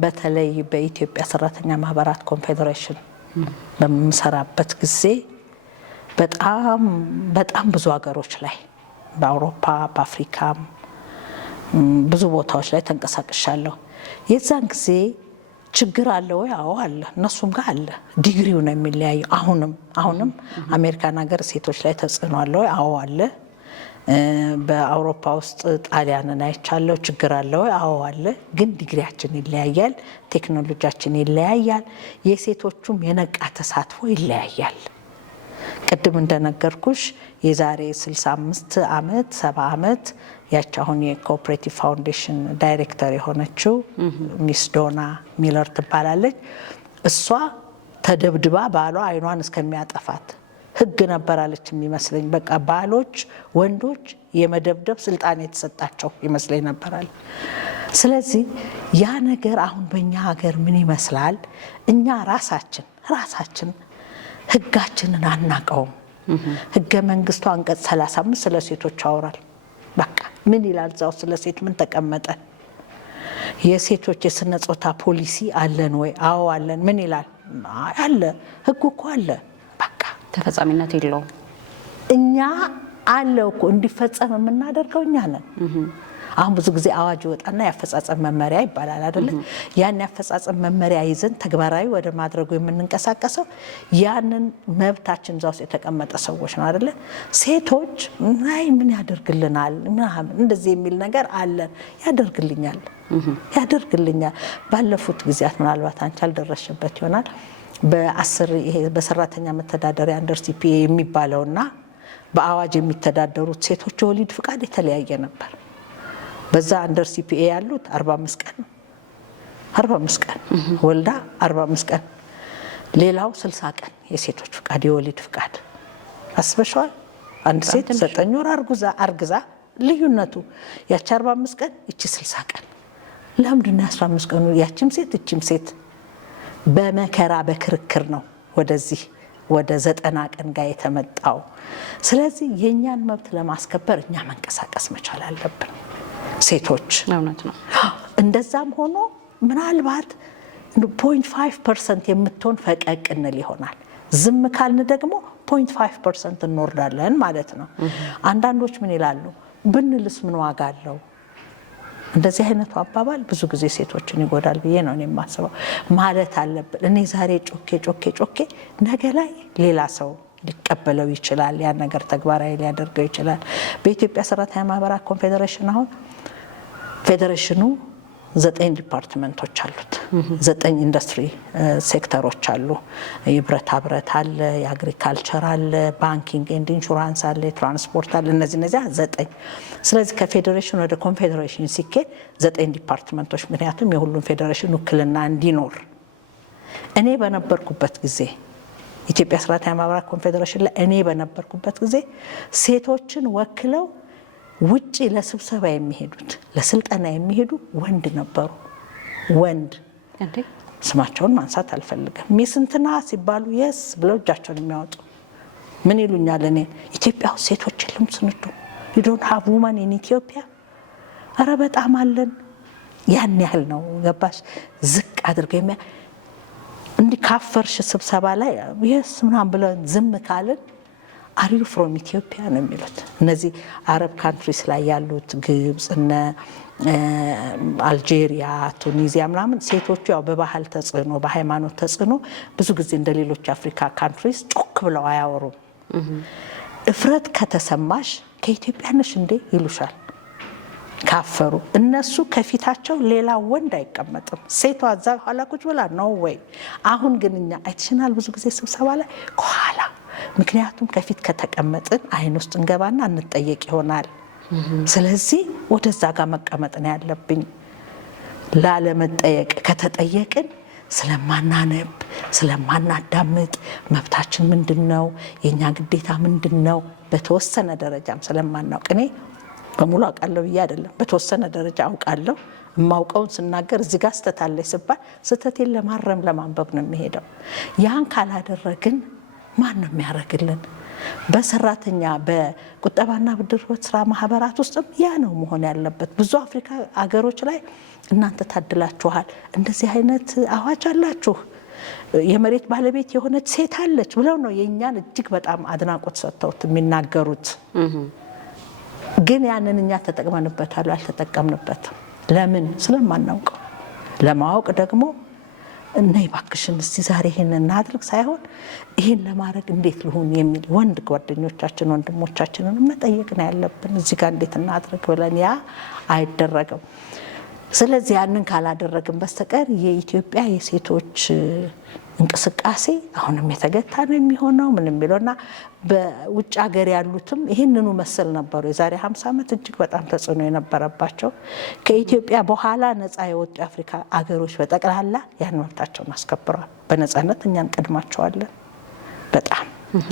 በተለይ በኢትዮጵያ ሰራተኛ ማህበራት ኮንፌዴሬሽን በምሰራበት ጊዜ በጣም ብዙ ሀገሮች ላይ በአውሮፓ በአፍሪካም ብዙ ቦታዎች ላይ ተንቀሳቅሻለሁ። የዛን ጊዜ ችግር አለ ወይ? አዎ አለ። እነሱም ጋር አለ። ዲግሪው ነው የሚለያየው። አሁንም አሜሪካን ሀገር ሴቶች ላይ ተጽዕኖ አለ ወይ? አዎ አለ። በአውሮፓ ውስጥ ጣሊያንን አይቻለሁ። ችግር አለ ወይ? አዎ አለ። ግን ዲግሪያችን ይለያያል፣ ቴክኖሎጂያችን ይለያያል፣ የሴቶቹም የነቃ ተሳትፎ ይለያያል። ቅድም እንደነገርኩሽ የዛሬ 65 ዓመት 70 ዓመት ያች አሁን የኮኦፕሬቲቭ ፋውንዴሽን ዳይሬክተር የሆነችው ሚስ ዶና ሚለር ትባላለች። እሷ ተደብድባ ባሏ አይኗን እስከሚያጠፋት ህግ ነበራለች የሚመስለኝ። በቃ ባሎች ወንዶች የመደብደብ ስልጣን የተሰጣቸው ይመስለኝ ነበራል። ስለዚህ ያ ነገር አሁን በእኛ ሀገር ምን ይመስላል? እኛ ራሳችን ህጋችንን አናቀውም። ህገ መንግስቱ አንቀጽ 35 ስለ ሴቶች ያወራል። በቃ ምን ይላል እዛው? ስለ ሴት ምን ተቀመጠ? የሴቶች የስነ ጾታ ፖሊሲ አለን ወይ? አዎ አለን። ምን ይላል? አለ። ህጉ እኮ አለ። በቃ ተፈጻሚነት የለውም። እኛ አለው እኮ እንዲፈጸም የምናደርገው እኛ ነን። አሁን ብዙ ጊዜ አዋጅ ወጣና ያፈጻጸም መመሪያ ይባላል አይደለ? ያን ያፈጻጸም መመሪያ ይዘን ተግባራዊ ወደ ማድረጉ የምንንቀሳቀሰው ያንን መብታችን እዛ ውስጥ የተቀመጠ ሰዎች ነው አይደለ? ሴቶች አይ ምን ያደርግልናል ምናምን እንደዚህ የሚል ነገር አለን። ያደርግልኛል። ባለፉት ጊዜያት ምናልባት አንቺ አልደረሽበት ይሆናል። በሰራተኛ መተዳደሪያ አንደር ሲፒኤ የሚባለውና በአዋጅ የሚተዳደሩት ሴቶች የወሊድ ፍቃድ የተለያየ ነበር። በዛ አንደር ሲፒኤ ያሉት 45 ቀን ወልዳ 45 ቀን፣ ሌላው 60 ቀን የሴቶች ፍቃድ የወሊድ ፍቃድ። አስበሽዋል? አንድ ሴት 9 ወር አርግዛ ልዩነቱ ያቺ 45 ቀን እቺ 60 ቀን። ለምንድን ነው 15 ቀኑ ያቺም ሴት እቺም ሴት? በመከራ በክርክር ነው ወደዚህ ወደ 90 ቀን ጋር የተመጣው። ስለዚህ የእኛን መብት ለማስከበር እኛ መንቀሳቀስ መቻል አለብን ሴቶች። እውነት ነው። እንደዛም ሆኖ ምናልባት 0.5% የምትሆን ፈቀቅ እንል ይሆናል። ዝም ካልን ደግሞ 0.5% እንወርዳለን ማለት ነው። አንዳንዶች ምን ይላሉ? ብንልስ ምን ዋጋ አለው? እንደዚህ አይነቱ አባባል ብዙ ጊዜ ሴቶችን ይጎዳል ብዬ ነው እኔ የማስበው። ማለት አለብን እኔ ዛሬ ጮኬ ነገ ላይ ሌላ ሰው ሊቀበለው ይችላል፣ ያን ነገር ተግባራዊ ሊያደርገው ይችላል። በኢትዮጵያ ሰራተኛ ማህበራት ኮንፌዴሬሽን አሁን ፌዴሬሽኑ 9 ዲፓርትመንቶች አሉት። 9 ኢንዱስትሪ ሴክተሮች አሉ። የብረታ ብረት አለ፣ የአግሪካልቸር አለ፣ ባንኪንግ ኤንድ ኢንሹራንስ አለ፣ የትራንስፖርት አለ። እነዚያ 9። ስለዚህ ከፌዴሬሽን ወደ ኮንፌዴሬሽን ሲኬድ 9 ዲፓርትመንቶች፣ ምክንያቱም የሁሉም ፌዴሬሽን ውክልና እንዲኖር። እኔ በነበርኩበት ጊዜ ኢትዮጵያ ሰራተኛ ማህበራት ኮንፌዴሬሽን ላይ እኔ በነበርኩበት ጊዜ ሴቶችን ወክለው ውጪ ለስብሰባ የሚሄዱት ለስልጠና የሚሄዱ ወንድ ነበሩ። ወንድ ስማቸውን ማንሳት አልፈልግም። ሚስ እንትና ሲባሉ የስ ብለው እጃቸውን የሚያወጡ ምን ይሉኛል? እኔ ኢትዮጵያ ውስጥ ሴቶች የሉም ስንዱ you don't have women in Ethiopia? አረ በጣም አለን። ያን ያህል ነው ገባሽ? ዝቅ አድርገው እንዲህ ካፈርሽ ስብሰባ ላይ የስ ምናምን ብለን ዝም ካልን አር ዩ ፍሮም ኢትዮጵያ ነው የሚሉት። እነዚህ አረብ ካንትሪስ ላይ ያሉት ግብጽ፣ እነ አልጄሪያ፣ ቱኒዚያ ምናምን ሴቶቹ ያው በባህል ተጽዕኖ በሃይማኖት ተጽዕኖ ብዙ ጊዜ እንደ ሌሎች አፍሪካ ካንትሪስ ጮክ ብለው አያወሩም። እፍረት ከተሰማሽ ከኢትዮጵያ ነሽ እንዴ ይሉሻል። ካፈሩ እነሱ ከፊታቸው ሌላ ወንድ አይቀመጥም። ሴቷ እዛ ኋላ ቁጭ ብላ ነው ወይ። አሁን ግን እኛ አይተሽናል ብዙ ጊዜ ስብሰባ ላይ ከኋላ፣ ምክንያቱም ከፊት ከተቀመጥን አይን ውስጥ እንገባና እንጠየቅ ይሆናል። ስለዚህ ወደዛ ጋር መቀመጥ ነው ያለብኝ። ላለመጠየቅ ከተጠየቅን ስለማናነብ ስለማናዳምጥ መብታችን ምንድነው የኛ ግዴታ ምንድነው በተወሰነ ደረጃም ስለማናውቅ እኔ በሙሉ አውቃለሁ ብዬ አይደለም፣ በተወሰነ ደረጃ አውቃለሁ። የማውቀውን ስናገር እዚህ ጋር ስተት አለኝ ስባል ስተቴን ለማረም ለማንበብ ነው የሚሄደው። ያን ካላደረግን ማን ነው የሚያደርግልን? በሰራተኛ በቁጠባና ብድር ስራ ማህበራት ውስጥም ያ ነው መሆን ያለበት። ብዙ አፍሪካ አገሮች ላይ እናንተ ታድላችኋል፣ እንደዚህ አይነት አዋጅ አላችሁ፣ የመሬት ባለቤት የሆነች ሴት አለች ብለው ነው የእኛን እጅግ በጣም አድናቆት ሰጥተውት የሚናገሩት። ግን ያንን እኛ ተጠቅመንበታል አልተጠቀምንበትም። ለምን? ስለማናውቀው። ለማወቅ ደግሞ እነይ ባክሽን እስቲ ዛሬ ይሄን እናድርግ ሳይሆን ይሄን ለማድረግ እንዴት ልሁን የሚል ወንድ ጓደኞቻችን ወንድሞቻችንን መጠየቅ ነው ያለብን። እዚህ ጋር እንዴት እናድርግ ብለን ያ አይደረግም። ስለዚህ ያንን ካላደረግን በስተቀር የኢትዮጵያ የሴቶች እንቅስቃሴ አሁንም የተገታ ነው የሚሆነው። ምንም ቢለውና በውጭ ሀገር ያሉትም ይህንኑ መሰል ነበሩ። የዛሬ 50 ዓመት እጅግ በጣም ተጽዕኖ የነበረባቸው ከኢትዮጵያ በኋላ ነፃ የወጡ የአፍሪካ አገሮች በጠቅላላ ያን መብታቸውን አስከብረዋል። በነፃነት እኛን ቀድማቸዋለን በጣም።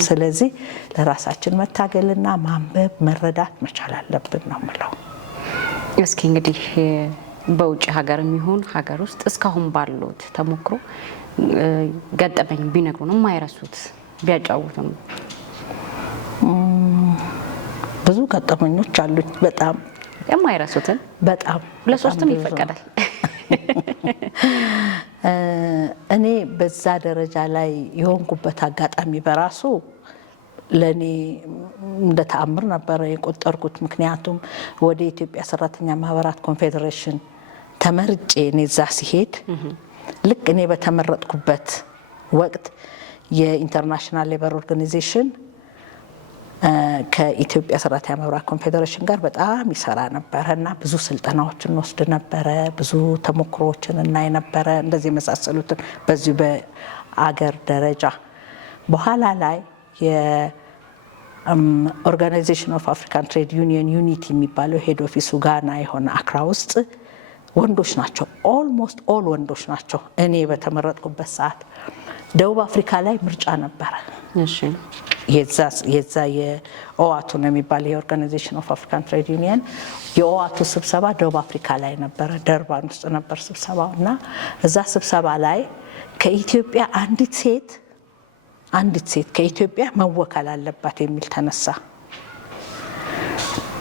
ስለዚህ ለራሳችን መታገልና ማንበብ መረዳት መቻል አለብን ነው የምለው። እስኪ እንግዲህ በውጭ ሀገር የሚሆን ሀገር ውስጥ እስካሁን ባሉት ተሞክሮ ገጠመኝ ቢነግሩን የማይረሱት ቢያጫውቱን። ብዙ ገጠመኞች አሉኝ። በጣም የማይረሱትን በጣም 2-3 ይፈቀዳል። እኔ በዛ ደረጃ ላይ የሆንኩበት አጋጣሚ በራሱ ለኔ እንደ ተአምር ነበረ የቆጠርኩት። ምክንያቱም ወደ ኢትዮጵያ ሰራተኛ ማህበራት ኮንፌዴሬሽን ተመርጬ እኔ እዛ ሲሄድ ልክ እኔ በተመረጥኩበት ወቅት የኢንተርናሽናል ሌበር ኦርጋናይዜሽን ከኢትዮጵያ ሰራተኛ ማህበራት ኮንፌዴሬሽን ጋር በጣም ይሰራ ነበረ እና ብዙ ስልጠናዎችን ወስድ ነበረ፣ ብዙ ተሞክሮዎችን እናይ ነበረ፣ እንደዚህ የመሳሰሉትን በዚሁ በአገር ደረጃ። በኋላ ላይ የኦርጋናይዜሽን ኦፍ አፍሪካን ትሬድ ዩኒየን ዩኒቲ የሚባለው ሄድ ኦፊሱ ጋና የሆነ አክራ ውስጥ ወንዶች ናቸው፣ ኦልሞስት ኦል ወንዶች ናቸው። እኔ በተመረጥኩበት ሰዓት ደቡብ አፍሪካ ላይ ምርጫ ነበረ። የዛ የኦዋቱ ነው የሚባል የኦርጋናይዜሽን ኦፍ አፍሪካን ትሬድ ዩኒየን የኦዋቱ ስብሰባ ደቡብ አፍሪካ ላይ ነበረ፣ ደርባን ውስጥ ነበር ስብሰባው። እና እዛ ስብሰባ ላይ ከኢትዮጵያ አንዲት ሴት ከኢትዮጵያ መወከል አለባት የሚል ተነሳ።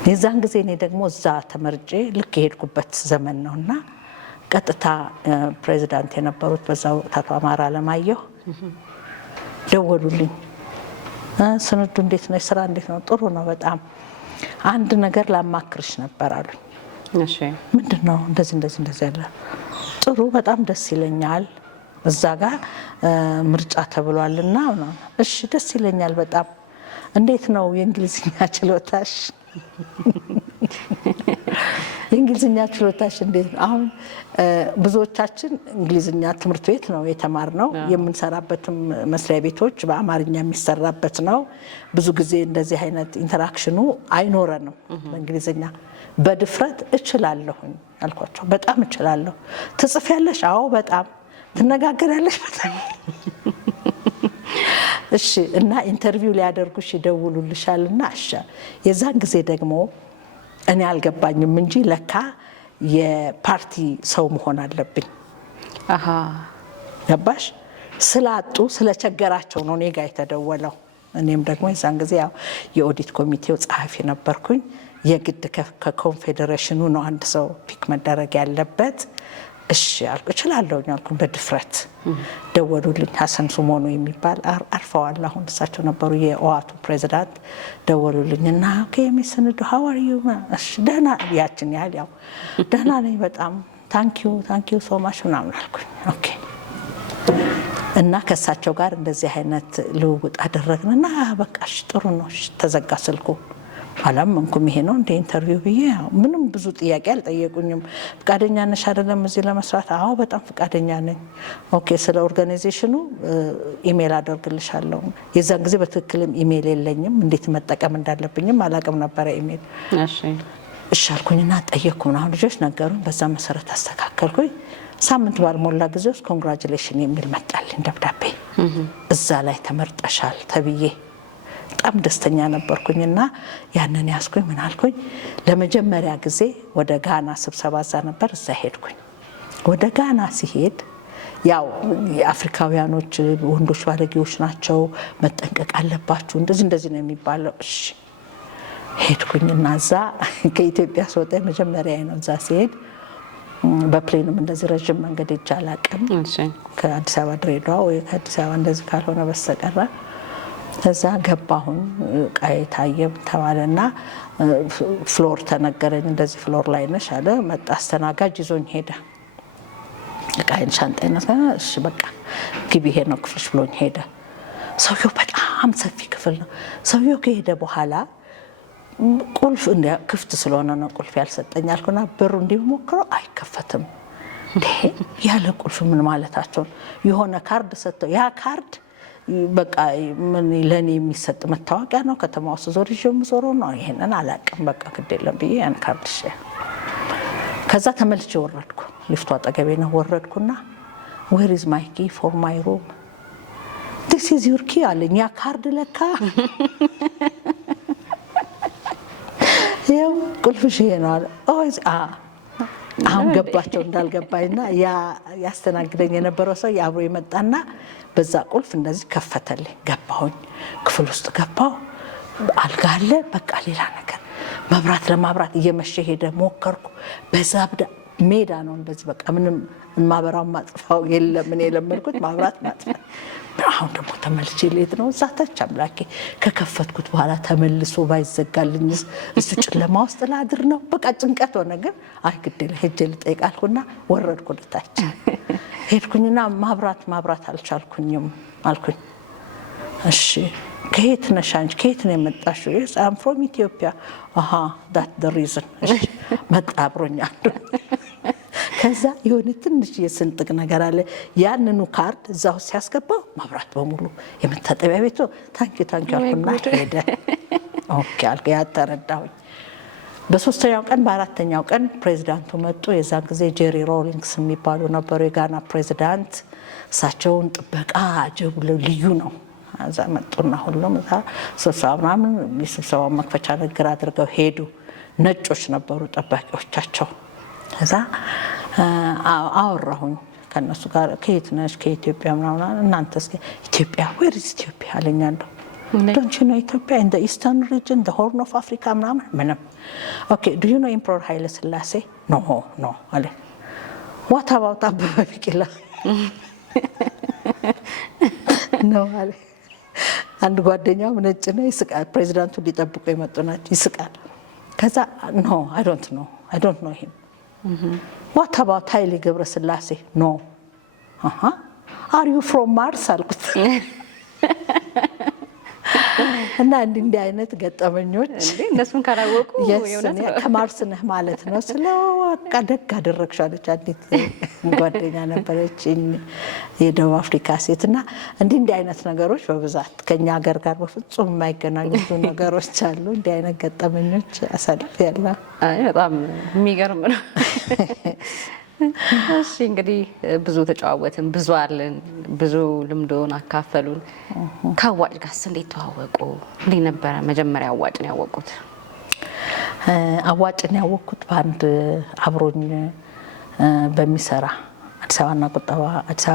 የዛን ጊዜ እኔ ደግሞ እዛ ተመርጬ ልክ የሄድኩበት ዘመን ነውና ቀጥታ ፕሬዚዳንት የነበሩት በዛው አቶ አማራ አለማየሁ ደወሉልኝ። ስንዱ እንዴት ነው? ስራ እንዴት ነው? ጥሩ ነው በጣም። አንድ ነገር ላማክርሽ ነበር አሉኝ። እሺ። ምንድነው? እንደዚህ ያለ። ጥሩ በጣም ደስ ይለኛል። እዛ ጋር ምርጫ ተብሏልና እሺ ደስ ይለኛል በጣም። እንዴት ነው የእንግሊዝኛ ችሎታሽ? የእንግሊዝኛ ችሎታሽ እንዴት ነው? አሁን ብዙዎቻችን እንግሊዝኛ ትምህርት ቤት ነው የተማርነው። የምንሰራበትም መስሪያ ቤቶች በአማርኛ የሚሰራበት ነው። ብዙ ጊዜ እንደዚህ አይነት ኢንተራክሽኑ አይኖረንም በእንግሊዝኛ። በድፍረት እችላለሁኝ አልኳቸው። በጣም እችላለሁ። ትጽፊያለሽ? አዎ በጣም። ትነጋገሪያለሽ? በጣም። እሺ። እና ኢንተርቪው ሊያደርጉሽ ይደውሉልሻልና እሺ። የዛን ጊዜ ደግሞ እኔ አልገባኝም እንጂ ለካ የፓርቲ ሰው መሆን አለብኝ። አሃ ገባሽ? ስላጡ ስለቸገራቸው ነው እኔ ጋ የተደወለው። እኔም ደግሞ የዛን ጊዜ ያው የኦዲት ኮሚቴው ጸሐፊ ነበርኩኝ። የግድ ከኮንፌዴሬሽኑ ነው አንድ ሰው ፒክ መደረግ ያለበት። እሺ አልኩ። እችላለሁ አልኩ በድፍረት። ደወሉልኝ። ሀሰን ሱሞኑ የሚባል አርፈዋል አሁን፣ እሳቸው ነበሩ የኦዋቱ ፕሬዚዳንት። ደወሉልኝና ኦኬ ሚስ ስንዱ ሃው አር ዩ? እሺ ደህና፣ ያችን ያህል ያው ደህና ነኝ በጣም ታንኪዩ ሶ ማች ምናምን አልኩኝ። ኦኬ። እና ከእሳቸው ጋር እንደዚህ አይነት ልውውጥ አደረግንና በቃ እሺ ጥሩ ነው ተዘጋ ስልኩ። አላመንኩም። ይሄ ነው እንደ ኢንተርቪው ብዬ ምንም ብዙ ጥያቄ አልጠየቁኝም። ፍቃደኛ ነሽ አይደለም እዚህ ለመስራት? አዎ በጣም ፍቃደኛ ነኝ። ኦኬ ስለ ኦርጋናይዜሽኑ ኢሜል አደርግልሻለሁ። የዛን ጊዜ በትክክልም ኢሜል የለኝም፣ እንዴት መጠቀም እንዳለብኝም አላቅም ነበረ ኢሜል። እሺ አልኩኝና ጠየቅኩ ምናምን፣ ልጆች ነገሩኝ። በዛ መሰረት አስተካከልኩኝ። ሳምንት ባልሞላ ጊዜ ውስጥ ኮንግራጁሌሽን የሚል መጣልኝ ደብዳቤ። እዛ ላይ ተመርጠሻል ተብዬ በጣም ደስተኛ ነበርኩኝና ያንን ያስኩኝ። ምን አልኩኝ፣ ለመጀመሪያ ጊዜ ወደ ጋና ስብሰባ እዛ ነበር፣ እዛ ሄድኩኝ። ወደ ጋና ሲሄድ ያው የአፍሪካውያኖች ወንዶች ባለጌዎች ናቸው፣ መጠንቀቅ አለባችሁ፣ እንደዚህ ነው የሚባለው። እሺ ሄድኩኝና እዛ ከኢትዮጵያ ስወጣ መጀመሪያ ነው። እዛ ሲሄድ በፕሌንም እንደዚህ ረጅም መንገድ ሄጄ አላውቅም፣ ከአዲስ አበባ ድሬዳዋ ወይ ከአዲስ አበባ እንደዚህ ካልሆነ በስተቀር። ከዛ ገባሁን፣ ቃይ ታየም ተባለና ፍሎር ተነገረኝ። እንደዚህ ፍሎር ላይ ነሽ አለ። መጣ አስተናጋጅ ይዞኝ ሄደ። ቃይን ሻንጣዬን እሺ በቃ ግቢ ይሄ ነው ክፍልሽ ብሎኝ ሄደ። ሰውየው በጣም ሰፊ ክፍል ነው። ሰውየው ከሄደ በኋላ ቁልፍ ክፍት ስለሆነ ነው ቁልፍ ያልሰጠኝ አልኩና በሩ እንዲሞክረው አይከፈትም። ያለ ቁልፍ ምን ማለታቸው? የሆነ ካርድ ሰጠው። ያ ካርድ በቃ ምን ለኔ የሚሰጥ መታወቂያ ነው። ከተማ ውስጥ ዞር ይዤ የምዞረው ነው። ይሄንን አላውቅም። በቃ ግድ የለም ብዬ ያን ካርድ ከዛ ተመልሼ ወረድኩ። ሊፍቱ አጠገቤ ነው። ወረድኩና ዌር ኢዝ ማይ ኪ ፎር ማይ ሩም? ዲስ ኢዝ ዩር ኪ አለኝ። ያ ካርድ ለካ ይኸው ቁልፍሽ ይሄ ነው አለ። አሁን ገባቸው እንዳልገባኝና ያስተናግደኝ የነበረው ሰው አብሮ የመጣና በዛ ቁልፍ እንደዚህ ከፈተልኝ። ገባሁኝ። ክፍል ውስጥ ገባሁ። አልጋ አለ። በቃ ሌላ ነገር መብራት ለማብራት እየመሸ ሄደ። ሞከርኩ። በዛ ሜዳ ነው እንደዚህ በቃ ምንም ማበራው ማጥፋው የለም። እኔ የለመድኩት ማብራት ማጥፋት። አሁን ደግሞ ተመልሼ ልሄድ ነው እዛ ታች። አምላኬ ከከፈትኩት በኋላ ተመልሶ ባይዘጋልኝስ እሱ ጨለማ ውስጥ ላድር ነው። በቃ ጭንቀት ሆነ። ግን አይ ግድ የለም ሄጄ ልጠይቅ አልኩና ወረድኩ ታች። ሄድኩኝና ማብራት አልቻልኩኝም አልኩኝ። እሺ ከየት ነሽ አንቺ? ከየት ነው የመጣሽው? አም ፍሮም ኢትዮጵያ። አሃ ዳት ዘ ሪዝን። እሺ መጣ አብሮኝ አንዱ። ከዛ የሆነ ትንሽ የስንጥቅ ነገር አለ። ያንኑ ካርድ እዛው ሲያስገባው ማብራት በሙሉ የመታጠቢያ ቤቱ ታንኪ አልኩና ሄደ። ኦኬ አልኩ። ያ ተረዳሁኝ። በሶስተኛው ቀን በአራተኛው ቀን ፕሬዚዳንቱ መጡ። የዛን ጊዜ ጄሪ ሮሊንግስ የሚባሉ ነበሩ የጋና ፕሬዚዳንት። እሳቸውን ጥበቃ አጀቡ ልዩ ነው። እዛ መጡና ሁሉም እዛ ስብሰባ ምናምን የስብሰባውን መክፈቻ ንግግር አድርገው ሄዱ። ነጮች ነበሩ ጠባቂዎቻቸው። ከዛ አወራሁኝ ከነሱ ጋር ከየት ነሽ? ከኢትዮጵያ ምናምን። እናንተስ? ኢትዮጵያ ዌር ኢዝ ኢትዮጵያ አለኝ አንዱ። ዶንት ዩ ኖ ኢትዮጵያ ኢን ዘ ኢስተርን ሪጅን ዘ ሆርን ኦፍ አፍሪካ ምናምን። ምንም። ኦኬ ዱ ዩ ኖ ኢምፐረር ኃይለ ሥላሴ? ኖ ኖ አለ። ዋት አባውት አበበ ቢቂላ? ነው አለ። አንድ ጓደኛው ነጭ ነው ይስቃል። ፕሬዚዳንቱ ሊጠብቁ የመጡ ናቸው ይስቃል። ከዛ ኖ አይ ዶንት ኖ ሂም። ዋት አባውት ኃይሌ ገብረስላሴ? ኖ አር ዩ ፍሮም ማርስ አልኩት። እና እንዲህ አይነት ገጠመኞች እነሱን ካላወቁ ከማርስ ነህ ማለት ነው ስለው በቃ ደግ አደረግሽ አለች። አንዲት ጓደኛ ነበረች የደቡብ አፍሪካ ሴት። እና እንዲህ አይነት ነገሮች በብዛት ከኛ ሀገር ጋር በፍጹም የማይገናኙ ነገሮች አሉ። እንዲህ አይነት ገጠመኞች አሳልፌያለሁ። በጣም የሚገርም ነው። እሺ እንግዲህ ብዙ ተጨዋወትን፣ ብዙ አለን፣ ብዙ ልምዶን አካፈሉን። ከአዋጭ ጋርስ እንዴት ተዋወቁ? እንዴት ነበረ መጀመሪያ አዋጭን ያወቁት? አዋጭን ያወቅኩት በአንድ አብሮኝ በሚሰራ አዲስ አበባ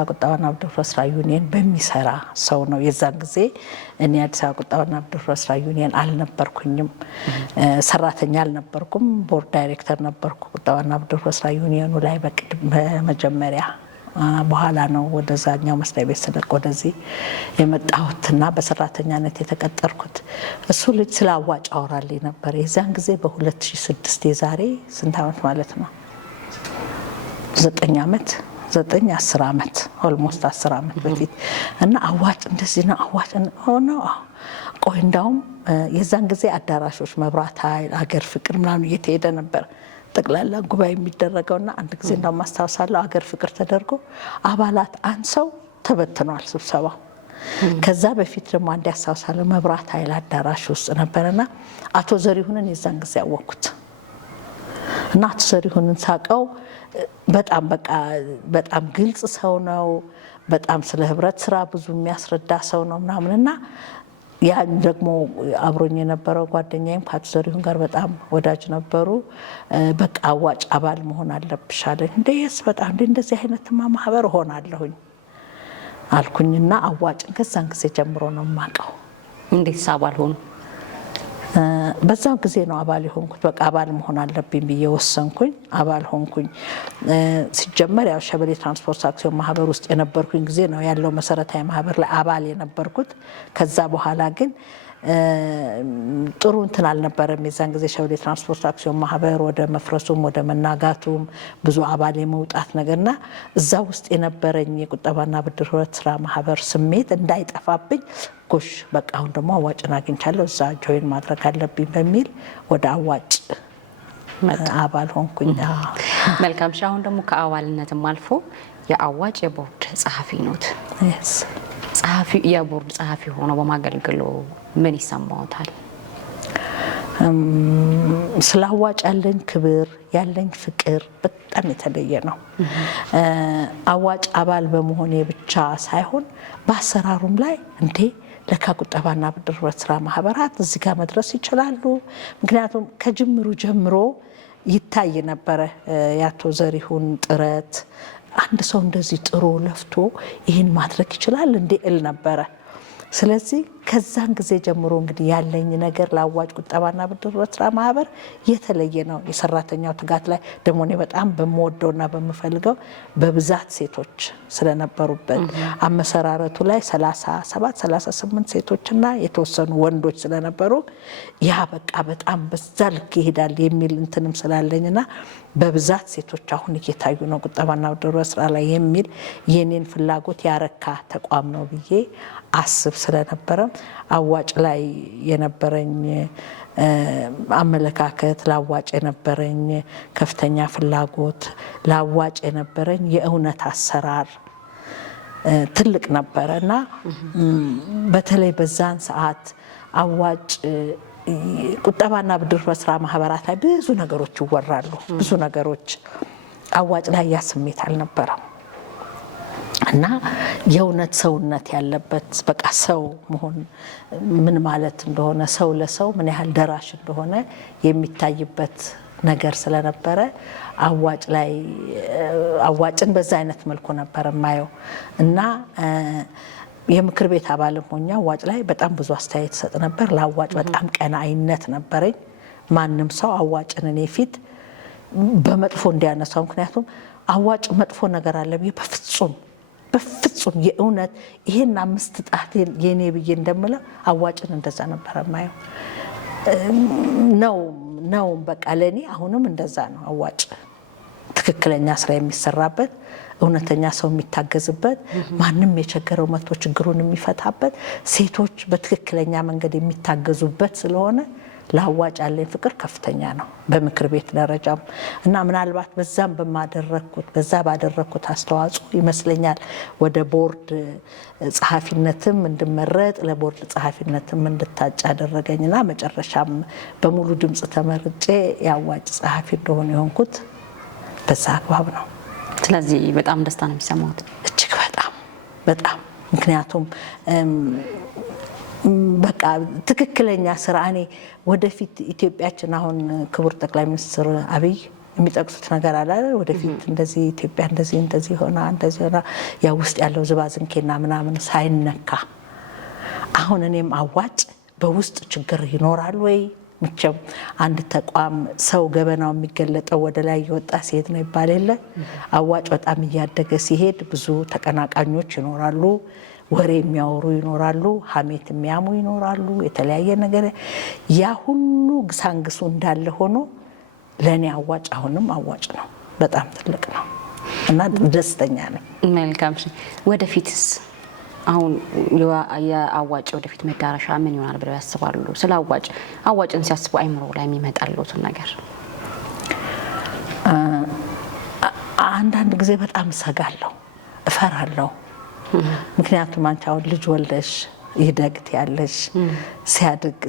ቁጠባና ብድር ስራ ዩኒየን በሚሰራ ሰው ነው። የዛን ጊዜ እኔ አዲስ አበባ ቁጠባና ብድር ስራ ዩኒየን አልነበርኩኝም፣ ሰራተኛ አልነበርኩም፣ ቦርድ ዳይሬክተር ነበርኩ ቁጠባና ብድር ስራ ዩኒየኑ ላይ በመጀመሪያ። በኋላ ነው ወደዛኛው መስሪያ ቤት ስለቅ ወደዚህ የመጣሁትና በሰራተኛነት የተቀጠርኩት። እሱ ልጅ ስለ አዋጭ አወራልኝ ነበር። የዛን ጊዜ በ2006 የዛሬ ስንት ዓመት ማለት ነው? 10 ዓመት ኦልሞስት 10 ዓመት በፊት። እና አዋጭ እንደዚህ ነው አዋጭ ሆኖ ቆይ እንዳውም የዛን ጊዜ አዳራሾች መብራት ኃይል አገር ፍቅር ምናምን እየተሄደ ነበር ጠቅላላ ጉባኤ የሚደረገውና አንድ ጊዜ እንዳውም ማስታወሳለሁ አገር ፍቅር ተደርጎ አባላት አንሰው ተበትኗል ስብሰባው። ከዛ በፊት ደግሞ አንድ ያስታውሳለሁ መብራት ኃይል አዳራሽ ውስጥ ነበርና አቶ ዘሪሁንን የዛን ጊዜ ያወቅኩት እና አቶ ዘሪሁንን ሳቀው በጣም ግልጽ ሰው ነው። በጣም ስለ ህብረት ስራ ብዙ የሚያስረዳ ሰው ነው ምናምንና ያን ደግሞ አብሮኝ የነበረው ጓደኛዬም ከአቶ ዘሪሁን ጋር በጣም ወዳጅ ነበሩ። በቃ አዋጭ አባል መሆን አለብሽ አለኝ። እንደስ በጣም እንደዚህ አይነትማ ማህበር እሆናለሁኝ አልኩኝና አዋጭን ከዛን ጊዜ ጀምሮ ነው የማውቀው። እንዴት አባል ሆኑ? በዛው ጊዜ ነው አባል የሆንኩት። በቃ አባል መሆን አለብኝ ብዬ ወሰንኩኝ፣ አባል ሆንኩኝ። ሲጀመር ያው ሸበሌ ትራንስፖርት አክሲዮን ማህበር ውስጥ የነበርኩኝ ጊዜ ነው ያለው መሰረታዊ ማህበር ላይ አባል የነበርኩት። ከዛ በኋላ ግን ጥሩ እንትን አልነበረም። የዛን ጊዜ ሸበሌ ትራንስፖርት አክሲዮን ማህበር ወደ መፍረሱም ወደ መናጋቱም ብዙ አባል የመውጣት ነገርና እዛ ውስጥ የነበረኝ የቁጠባና ብድር ህብረት ስራ ማህበር ስሜት እንዳይጠፋብኝ ጎሽ በቃ አሁን ደግሞ አዋጭን አግኝቻለሁ እዛ ጆይን ማድረግ አለብኝ በሚል ወደ አዋጭ አባል ሆንኩኝ። መልካም። አሁን ደግሞ ከአባልነትም አልፎ የአዋጭ የቦርድ ጸሐፊ ኖት። የቦርድ ጸሐፊ ሆኖ በማገልገሉ ምን ይሰማዎታል? ስለ አዋጭ ያለኝ ክብር ያለኝ ፍቅር በጣም የተለየ ነው። አዋጭ አባል በመሆኔ ብቻ ሳይሆን በአሰራሩም ላይ እንዴ ለካ ቁጠባና ብድር ህብረት ስራ ማህበራት እዚህ ጋር መድረስ ይችላሉ። ምክንያቱም ከጅምሩ ጀምሮ ይታይ ነበረ የአቶ ዘሪሁን ጥረት። አንድ ሰው እንደዚህ ጥሮ ለፍቶ ይህን ማድረግ ይችላል እንዴ እል ነበረ። ስለዚህ ከዛን ጊዜ ጀምሮ እንግዲህ ያለኝ ነገር ለአዋጭ ቁጠባና ብድር ህብረት ስራ ማህበር የተለየ ነው። የሰራተኛው ትጋት ላይ ደግሞ እኔ በጣም በምወደውና በምፈልገው በብዛት ሴቶች ስለነበሩበት አመሰራረቱ ላይ 37-38 ሴቶችና የተወሰኑ ወንዶች ስለነበሩ ያ በቃ በጣም በዛ ልክ ይሄዳል የሚል እንትንም ስላለኝና በብዛት ሴቶች አሁን እየታዩ ነው ቁጠባና ብድር ህብረት ስራ ላይ የሚል የኔን ፍላጎት ያረካ ተቋም ነው ብዬ አስብ ስለነበረ አዋጭ ላይ የነበረኝ አመለካከት፣ ለአዋጭ የነበረኝ ከፍተኛ ፍላጎት፣ ለአዋጭ የነበረኝ የእውነት አሰራር ትልቅ ነበረ እና በተለይ በዛን ሰዓት አዋጭ ቁጠባና ብድር ህብረት ስራ ማህበራት ላይ ብዙ ነገሮች ይወራሉ። ብዙ ነገሮች አዋጭ ላይ ያ ስሜት አልነበረም እና የእውነት ሰውነት ያለበት በቃ ሰው መሆን ምን ማለት እንደሆነ ሰው ለሰው ምን ያህል ደራሽ እንደሆነ የሚታይበት ነገር ስለነበረ አዋጭን በዛ አይነት መልኩ ነበር የማየው እና የምክር ቤት አባልም ሆኜ አዋጭ ላይ በጣም ብዙ አስተያየት ሰጥ ነበር። ለአዋጭ በጣም ቀናኢነት ነበረኝ። ማንም ሰው አዋጭን እኔ ፊት በመጥፎ እንዲያነሳው፣ ምክንያቱም አዋጭ መጥፎ ነገር አለ ብዬ በፍጹም የእውነት ይሄን 5 ጣት የኔ ብዬ እንደምለው አዋጭን እንደዛ ነበር የማየው ነው በቃ ለኔ አሁንም እንደዛ ነው። አዋጭ ትክክለኛ ስራ የሚሰራበት፣ እውነተኛ ሰው የሚታገዝበት፣ ማንም የቸገረው መጥቶ ችግሩን የሚፈታበት፣ ሴቶች በትክክለኛ መንገድ የሚታገዙበት ስለሆነ ለአዋጭ ያለኝ ፍቅር ከፍተኛ ነው በምክር ቤት ደረጃም እና ምናልባት በዛ ባደረኩት አስተዋጽኦ ይመስለኛል ወደ ቦርድ ጸሐፊነትም እንድመረጥ ለቦርድ ጸሐፊነትም እንድታጭ ያደረገኝና መጨረሻም በሙሉ ድምፅ ተመርጬ የአዋጭ ጸሐፊ እንደሆነ የሆንኩት በዛ አግባብ ነው። ስለዚህ በጣም ደስታ ነው የሚሰማሁት። እጅግ በጣም ምክንያቱም በቃ ትክክለኛ ስራ እኔ ወደፊት ኢትዮጵያችን አሁን ክቡር ጠቅላይ ሚኒስትር አብይ የሚጠቅሱት ነገር አለ። ወደፊት እንደዚህ ኢትዮጵያ እንደዚህ ሆና ያ ውስጥ ያለው ዝባዝንኬና ምናምን ሳይነካ አሁን እኔም አዋጭ በውስጥ ችግር ይኖራል ወይ? ምንም አንድ ተቋም ሰው ገበናው የሚገለጠው ወደ ላይ እየወጣ ሲሄድ ነው ይባል የለ። አዋጭ በጣም እያደገ ሲሄድ ብዙ ተቀናቃኞች ይኖራሉ፣ ወሬ የሚያወሩ ይኖራሉ፣ ሀሜት የሚያሙ ይኖራሉ፣ የተለያየ ነገር። ያ ሁሉ ግሳንግሱ እንዳለ ሆኖ ለእኔ አዋጭ አሁንም አዋጭ ነው። በጣም ትልቅ ነው እና ደስተኛ ነኝ። መልካም። ወደፊትስ አሁን የአዋጭ ወደፊት መዳረሻ ምን ይሆናል ብለው ያስባሉ? ስለ አዋጭን ሲያስቡ አይምሮ ላይ የሚመጣልዎትን ነገር? አንዳንድ ጊዜ በጣም እሰጋለሁ፣ እፈራለሁ። ምክንያቱም አንቺ አሁን ልጅ ወልደሽ ይደግት ያለሽ ሲያድግ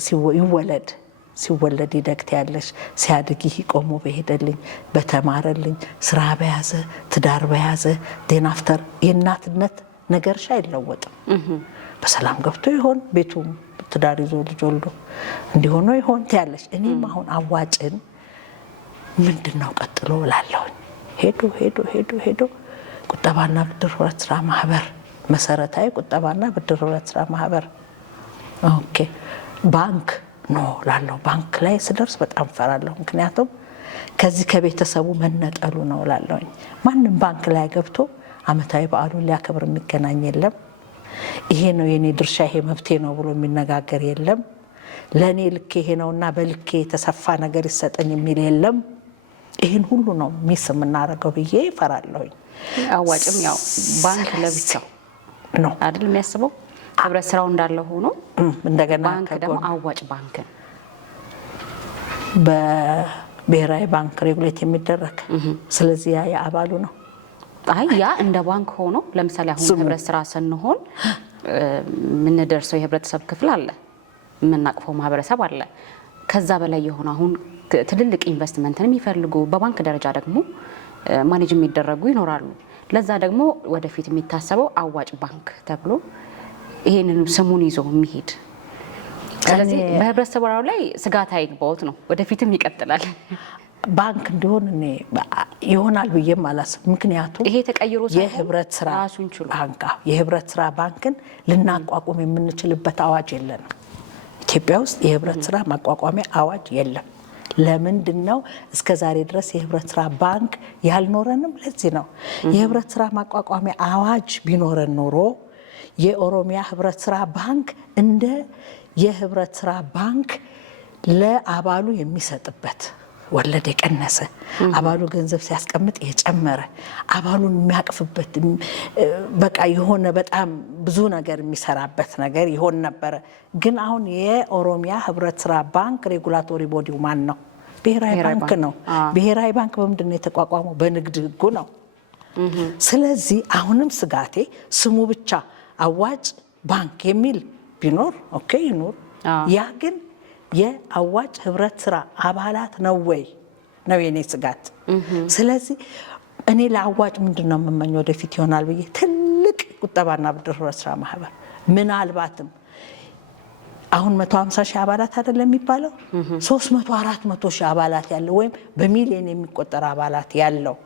ሲወለድ ይደግት ያለሽ ሲያድግ ይህ ቆሞ በሄደልኝ በተማረልኝ ስራ በያዘ ትዳር በያዘ ዴናፍተር የእናትነት ነገርሽ አይለወጥም። በሰላም ገብቶ ይሆን ቤቱ ትዳር ይዞ ልጅ ወልዶ እንዲሆነ ይሆን ትያለሽ። እኔም አሁን አዋጭን ምንድነው ቀጥሎ እላለሁኝ። ሄዶ ቁጠባና ብድር ህብረት ስራ ማህበር መሰረታዊ ቁጠባና ብድር ህብረት ስራ ማህበር ኦኬ። ባንክ ነው ላለው ባንክ ላይ ስደርስ በጣም ፈራለሁ። ምክንያቱም ከዚህ ከቤተሰቡ መነጠሉ ነው ላለሁኝ። ማንም ባንክ ላይ ገብቶ አመታዊ በዓሉን ሊያከብር የሚገናኝ የለም። ይሄ ነው የኔ ድርሻ ይሄ መብቴ ነው ብሎ የሚነጋገር የለም። ለኔ ልኬ ይሄ ነውና በልኬ የተሰፋ ነገር ይሰጠኝ የሚል የለም። ይሄን ሁሉ ነው ሚስ የምናደርገው ብዬ ፈራለሁኝ። አዋጭም ያው ባንክ ለብቻው ነው አይደል የሚያስበው? ህብረት ስራው እንዳለ ሆኖ እንደገና ባንክ ደግሞ አዋጭ ባንክ በብሔራዊ ባንክ ሬጉሌት የሚደረግ ስለዚህ ያ የአባሉ ነው። ያ እንደ ባንክ ሆኖ ለምሳሌ አሁን ህብረት ስራ ስንሆን የምንደርሰው የህብረተሰብ ክፍል አለ፣ የምናቅፈው ማህበረሰብ አለ። ከዛ በላይ የሆነ አሁን ትልልቅ ኢንቨስትመንትን የሚፈልጉ በባንክ ደረጃ ደግሞ ማኔጅ የሚደረጉ ይኖራሉ። ለዛ ደግሞ ወደፊት የሚታሰበው አዋጭ ባንክ ተብሎ ይሄንን ስሙን ይዞ የሚሄድ። ስለዚህ በህብረት ስራው ላይ ስጋት አይግባውት ነው፣ ወደፊትም ይቀጥላል። ባንክ እንዲሆን እኔ ይሆናል ብዬም አላስብም። ምክንያቱም ይሄ ተቀይሮ የህብረት ስራ ባንክ የህብረት ስራ ባንክን ልናቋቁም የምንችልበት አዋጅ የለንም። ኢትዮጵያ ውስጥ የህብረት ስራ ማቋቋሚያ አዋጅ የለም። ለምንድን ነው እስከ ዛሬ ድረስ የህብረት ስራ ባንክ ያልኖረንም? ለዚህ ነው። የህብረት ስራ ማቋቋሚያ አዋጅ ቢኖረን ኖሮ የኦሮሚያ ህብረት ስራ ባንክ እንደ የህብረት ስራ ባንክ ለአባሉ የሚሰጥበት ወለድ የቀነሰ አባሉ ገንዘብ ሲያስቀምጥ የጨመረ አባሉን የሚያቅፍበት በቃ የሆነ በጣም ብዙ ነገር የሚሰራበት ነገር ይሆን ነበረ። ግን አሁን የኦሮሚያ ህብረት ስራ ባንክ ሬጉላቶሪ ቦዲው ማን ነው? ብሔራዊ ባንክ ነው። ብሔራዊ ባንክ በምንድን ነው የተቋቋመው? በንግድ ህጉ ነው። ስለዚህ አሁንም ስጋቴ ስሙ ብቻ አዋጭ ባንክ የሚል ቢኖር ኦኬ ይኖር፣ ያ ግን የአዋጭ ህብረት ስራ አባላት ነው ወይ ነው የኔ ስጋት። ስለዚህ እኔ ለአዋጭ ምንድነው የምመኘው ወደፊት ይሆናል ብዬ ትልቅ ቁጠባና ብድር ህብረት ስራ ማህበር ምናልባትም አሁን 150 ሺህ አባላት አይደለም የሚባለው 300 400 ሺህ አባላት ያለው ወይም በሚሊዮን የሚቆጠር አባላት ያለው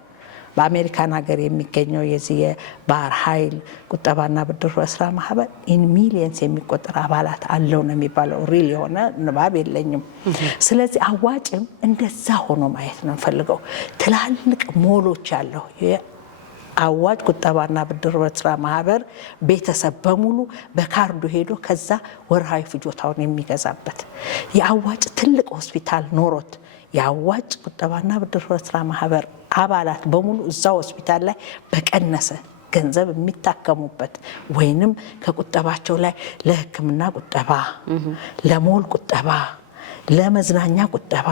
በአሜሪካን ሀገር የሚገኘው የዚህ የባህር ኃይል ቁጠባና ብድር በስራ ማህበር ኢን ሚሊየንስ የሚቆጠር አባላት አለው ነው የሚባለው። ሪል የሆነ ንባብ የለኝም። ስለዚህ አዋጭም እንደዛ ሆኖ ማየት ነው ፈልገው። ትላልቅ ሞሎች ያለው አዋጭ ቁጠባና ብድር በስራ ማህበር ቤተሰብ በሙሉ በካርዱ ሄዶ ከዛ ወርሃዊ ፍጆታውን የሚገዛበት የአዋጭ ትልቅ ሆስፒታል ኖሮት የአዋጭ ቁጠባና ብድር በስራ ማህበር አባላት በሙሉ እዛ ሆስፒታል ላይ በቀነሰ ገንዘብ የሚታከሙበት ወይንም ከቁጠባቸው ላይ ለሕክምና ቁጠባ፣ ለሞል ቁጠባ፣ ለመዝናኛ ቁጠባ፣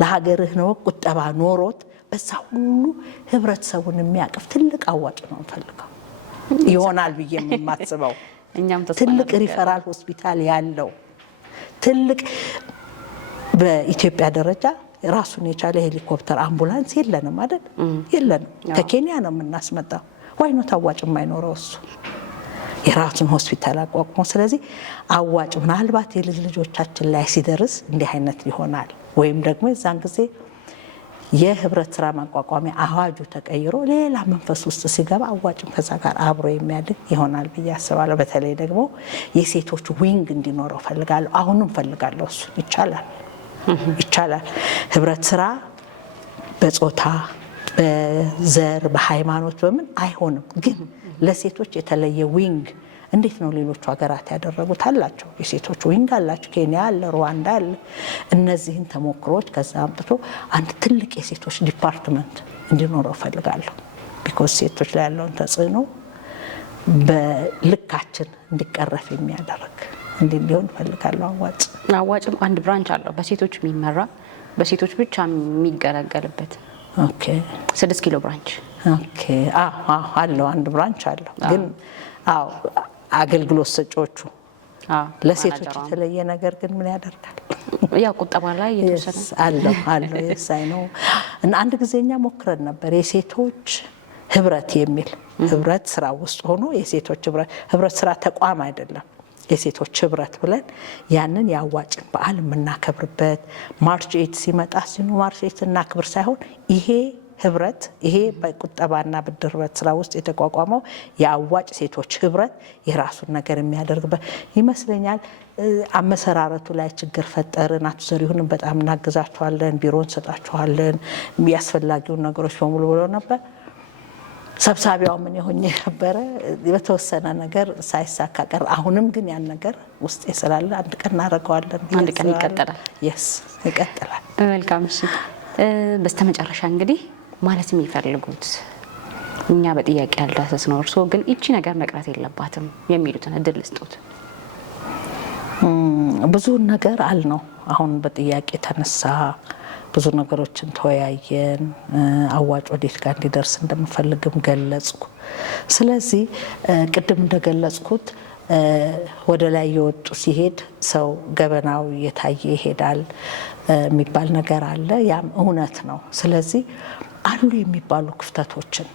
ለሀገርህ ነው ቁጠባ ኖሮት በዛ ሁሉ ህብረተሰቡን የሚያቅፍ ትልቅ አዋጭ ነው ፈልገው ይሆናል ብዬ የማስበው። ትልቅ ሪፈራል ሆስፒታል ያለው ትልቅ በኢትዮጵያ ደረጃ ራሱን የቻለ ሄሊኮፕተር አምቡላንስ የለንም አይደል? የለንም። ከኬንያ ነው የምናስመጣው። ዋይ ነው አዋጭ የማይኖረው እሱ የራሱን ሆስፒታል አቋቁሞ። ስለዚህ አዋጭ ምናልባት የልጅ ልጆቻችን ላይ ሲደርስ እንዲህ አይነት ይሆናል። ወይም ደግሞ የዛን ጊዜ የህብረት ስራ ማቋቋሚያ አዋጁ ተቀይሮ ሌላ መንፈስ ውስጥ ሲገባ አዋጭም ከዛ ጋር አብሮ የሚያድግ ይሆናል ብዬ አስባለሁ። በተለይ ደግሞ የሴቶች ዊንግ እንዲኖረው ፈልጋለሁ። አሁንም ፈልጋለሁ። እሱ ይቻላል። ህብረት ስራ በጾታ፣ በዘር፣ በሃይማኖት በምን አይሆንም። ግን ለሴቶች የተለየ ዊንግ እንዴት ነው ሌሎቹ ሀገራት ያደረጉት? አላቸው። የሴቶች ዊንግ አላቸው። ኬንያ አለ፣ ሩዋንዳ አለ። እነዚህን ተሞክሮች ከዛ አምጥቶ አንድ ትልቅ የሴቶች ዲፓርትመንት እንዲኖረው ፈልጋለሁ። ቢኮዝ ሴቶች ላይ ያለውን ተጽዕኖ በልካችን እንዲቀረፍ የሚያደርግ እንዲሆን ፈልጋለሁ። አዋጭም አንድ ብራንች አለው በሴቶች የሚመራ በሴቶች ብቻ የሚገለገልበት 6 ኪሎ ብራንች አለው። አንድ ብራንች አለው። ግን አገልግሎት ሰጪዎቹ ለሴቶች የተለየ ነገር ግን ምን ያደርጋል? ያው ቁጠባ ላይ የተወሰነ አለው የሳይ ነው። እና አንድ ጊዜኛ ሞክረን ነበር የሴቶች ህብረት የሚል ህብረት ስራ ውስጥ ሆኖ የሴቶች ህብረት ስራ ተቋም አይደለም፣ የሴቶች ህብረት ብለን ያንን የአዋጭን በዓል የምናከብርበት ማርች 8 ሲመጣ ማርች 8 እናክብር ሳይሆን ይሄ ህብረት ይሄ በቁጠባና ብድር ስራ ውስጥ የተቋቋመው የአዋጭ ሴቶች ህብረት የራሱን ነገር የሚያደርግበት ይመስለኛል። አመሰራረቱ ላይ ችግር ፈጠርን። አቶ ዘሪሁንም በጣም እናግዛቸዋለን፣ ቢሮ እንሰጣቸዋለን፣ ያስፈላጊውን ነገሮች በሙሉ ብሎ ነበር። ሰብሳቢያው ምን ይሆን ነበረ በተወሰነ ነገር ሳይሳካ ቀር። አሁንም ግን ያን ነገር ውስጥ ስላለ አንድ ቀን እናደርገዋለን። አንድ ቀን ይቀጥላል። ይቀጥላል። መልካም። እሺ፣ በስተመጨረሻ እንግዲህ ማለት የሚፈልጉት እኛ በጥያቄ ያልዳሰስ ነው፣ እርስዎ ግን እቺ ነገር መቅረት የለባትም የሚሉትን እድል ልስጡት። ብዙ ነገር አልነው። አሁን በጥያቄ ተነሳ፣ ብዙ ነገሮችን ተወያየን። አዋጭ ወዴት ጋር እንዲደርስ እንደምፈልግም ገለጽኩ። ስለዚህ ቅድም እንደገለጽኩት ወደ ላይ የወጡ ሲሄድ ሰው ገበናው እየታየ ይሄዳል የሚባል ነገር አለ። ያም እውነት ነው። ስለዚህ አሉ የሚባሉ ክፍተቶችን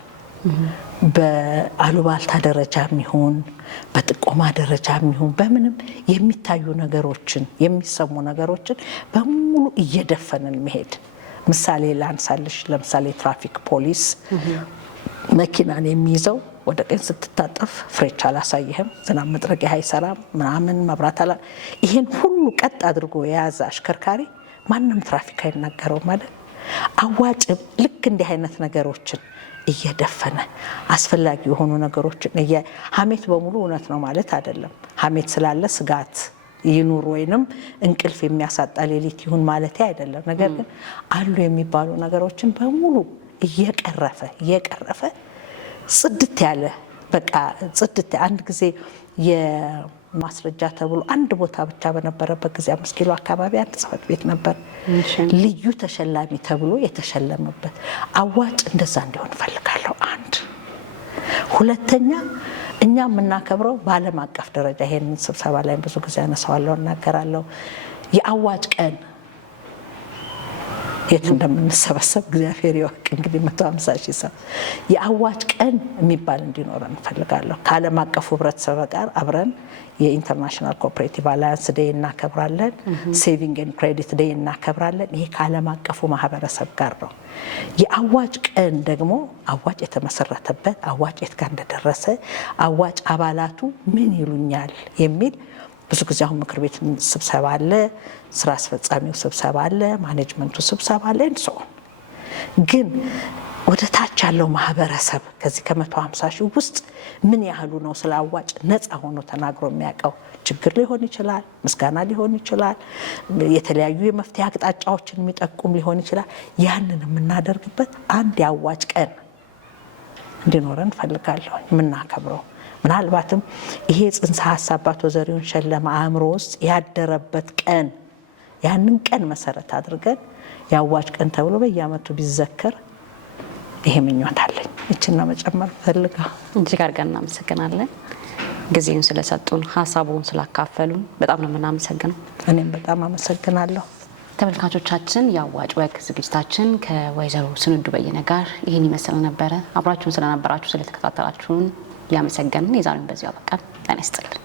በአሉባልታ ደረጃ የሚሆን በጥቆማ ደረጃ የሚሆን በምንም የሚታዩ ነገሮችን የሚሰሙ ነገሮችን በሙሉ እየደፈንን መሄድ። ምሳሌ ላንሳልሽ። ለምሳሌ ትራፊክ ፖሊስ መኪናን የሚይዘው ወደ ቀኝ ስትታጠፍ ፍሬቻ አላሳየህም፣ ዝናብ መጥረጊያ አይሰራም፣ ምናምን መብራት አላ ይሄን ሁሉ ቀጥ አድርጎ የያዘ አሽከርካሪ ማንም ትራፊክ አይናገረው ማለት። አዋጭም ልክ እንዲህ አይነት ነገሮችን እየደፈነ አስፈላጊ የሆኑ ነገሮችን ሀሜት በሙሉ እውነት ነው ማለት አይደለም። ሀሜት ስላለ ስጋት ይኑር ወይንም እንቅልፍ የሚያሳጣ ሌሊት ይሁን ማለት አይደለም። ነገር ግን አሉ የሚባሉ ነገሮችን በሙሉ እየቀረፈ ጽድት ያለ በቃ ጽድት። አንድ ጊዜ የማስረጃ ተብሎ አንድ ቦታ ብቻ በነበረበት ጊዜ 5 ኪሎ አካባቢ አንድ ጽሕፈት ቤት ነበር ልዩ ተሸላሚ ተብሎ የተሸለመበት። አዋጭ እንደዛ እንዲሆን ፈልጋለሁ። አንድ ሁለተኛ እኛ የምናከብረው በዓለም አቀፍ ደረጃ ይሄንን ስብሰባ ላይ ብዙ ጊዜ አነሳዋለሁ፣ እናገራለሁ። የአዋጭ ቀን የት እንደምንሰበሰብ እግዚአብሔር ይወቅ። እንግዲህ 150 ሺህ ሰው የአዋጭ ቀን የሚባል እንዲኖረን እንፈልጋለሁ። ከዓለም አቀፉ ህብረተሰብ ጋር አብረን የኢንተርናሽናል ኮኦፐሬቲቭ አላያንስ ዴይ እናከብራለን። ሴቪንግ ኤንድ ክሬዲት ዴይ እናከብራለን። ይሄ ከዓለም አቀፉ ማህበረሰብ ጋር ነው። የአዋጭ ቀን ደግሞ አዋጭ የተመሰረተበት አዋጭ የት ጋር እንደደረሰ አዋጭ አባላቱ ምን ይሉኛል የሚል ብዙ ጊዜ አሁን ምክር ቤት ስብሰባ አለ፣ ስራ አስፈጻሚው ስብሰባ አለ፣ ማኔጅመንቱ ስብሰባ አለ። ግን ወደ ታች ያለው ማህበረሰብ ከዚህ ከ150 ሺህ ውስጥ ምን ያህሉ ነው ስለ አዋጭ ነፃ ሆኖ ተናግሮ የሚያውቀው? ችግር ሊሆን ይችላል፣ ምስጋና ሊሆን ይችላል፣ የተለያዩ የመፍትሄ አቅጣጫዎችን የሚጠቁም ሊሆን ይችላል። ያንን የምናደርግበት አንድ የአዋጭ ቀን እንዲኖረን እንፈልጋለሁ የምናከብረው። ምናልባትም ይሄ ጽንሰ ሀሳብ በአቶ ዘሪሁን ሸለመ አእምሮ ውስጥ ያደረበት ቀን ያንን ቀን መሰረት አድርገን የአዋጭ ቀን ተብሎ በየዓመቱ ቢዘከር ይሄ ምኞት አለኝ። እችና መጨመር ፈልጋ እጅግ አድርገን እናመሰግናለን። ጊዜውን ስለሰጡን ሀሳቡን ስላካፈሉን በጣም ነው የምናመሰግነው። እኔም በጣም አመሰግናለሁ። ተመልካቾቻችን የአዋጭ ወግ ዝግጅታችን ከወይዘሮ ስንዱ በየነ ጋር ይህን ይመስል ነበረ። አብራችሁን ስለነበራችሁ ስለተከታተላችሁን ያመሰገንን። የዛሬውን በዚሁ አበቃን። ጤና ይስጥልን።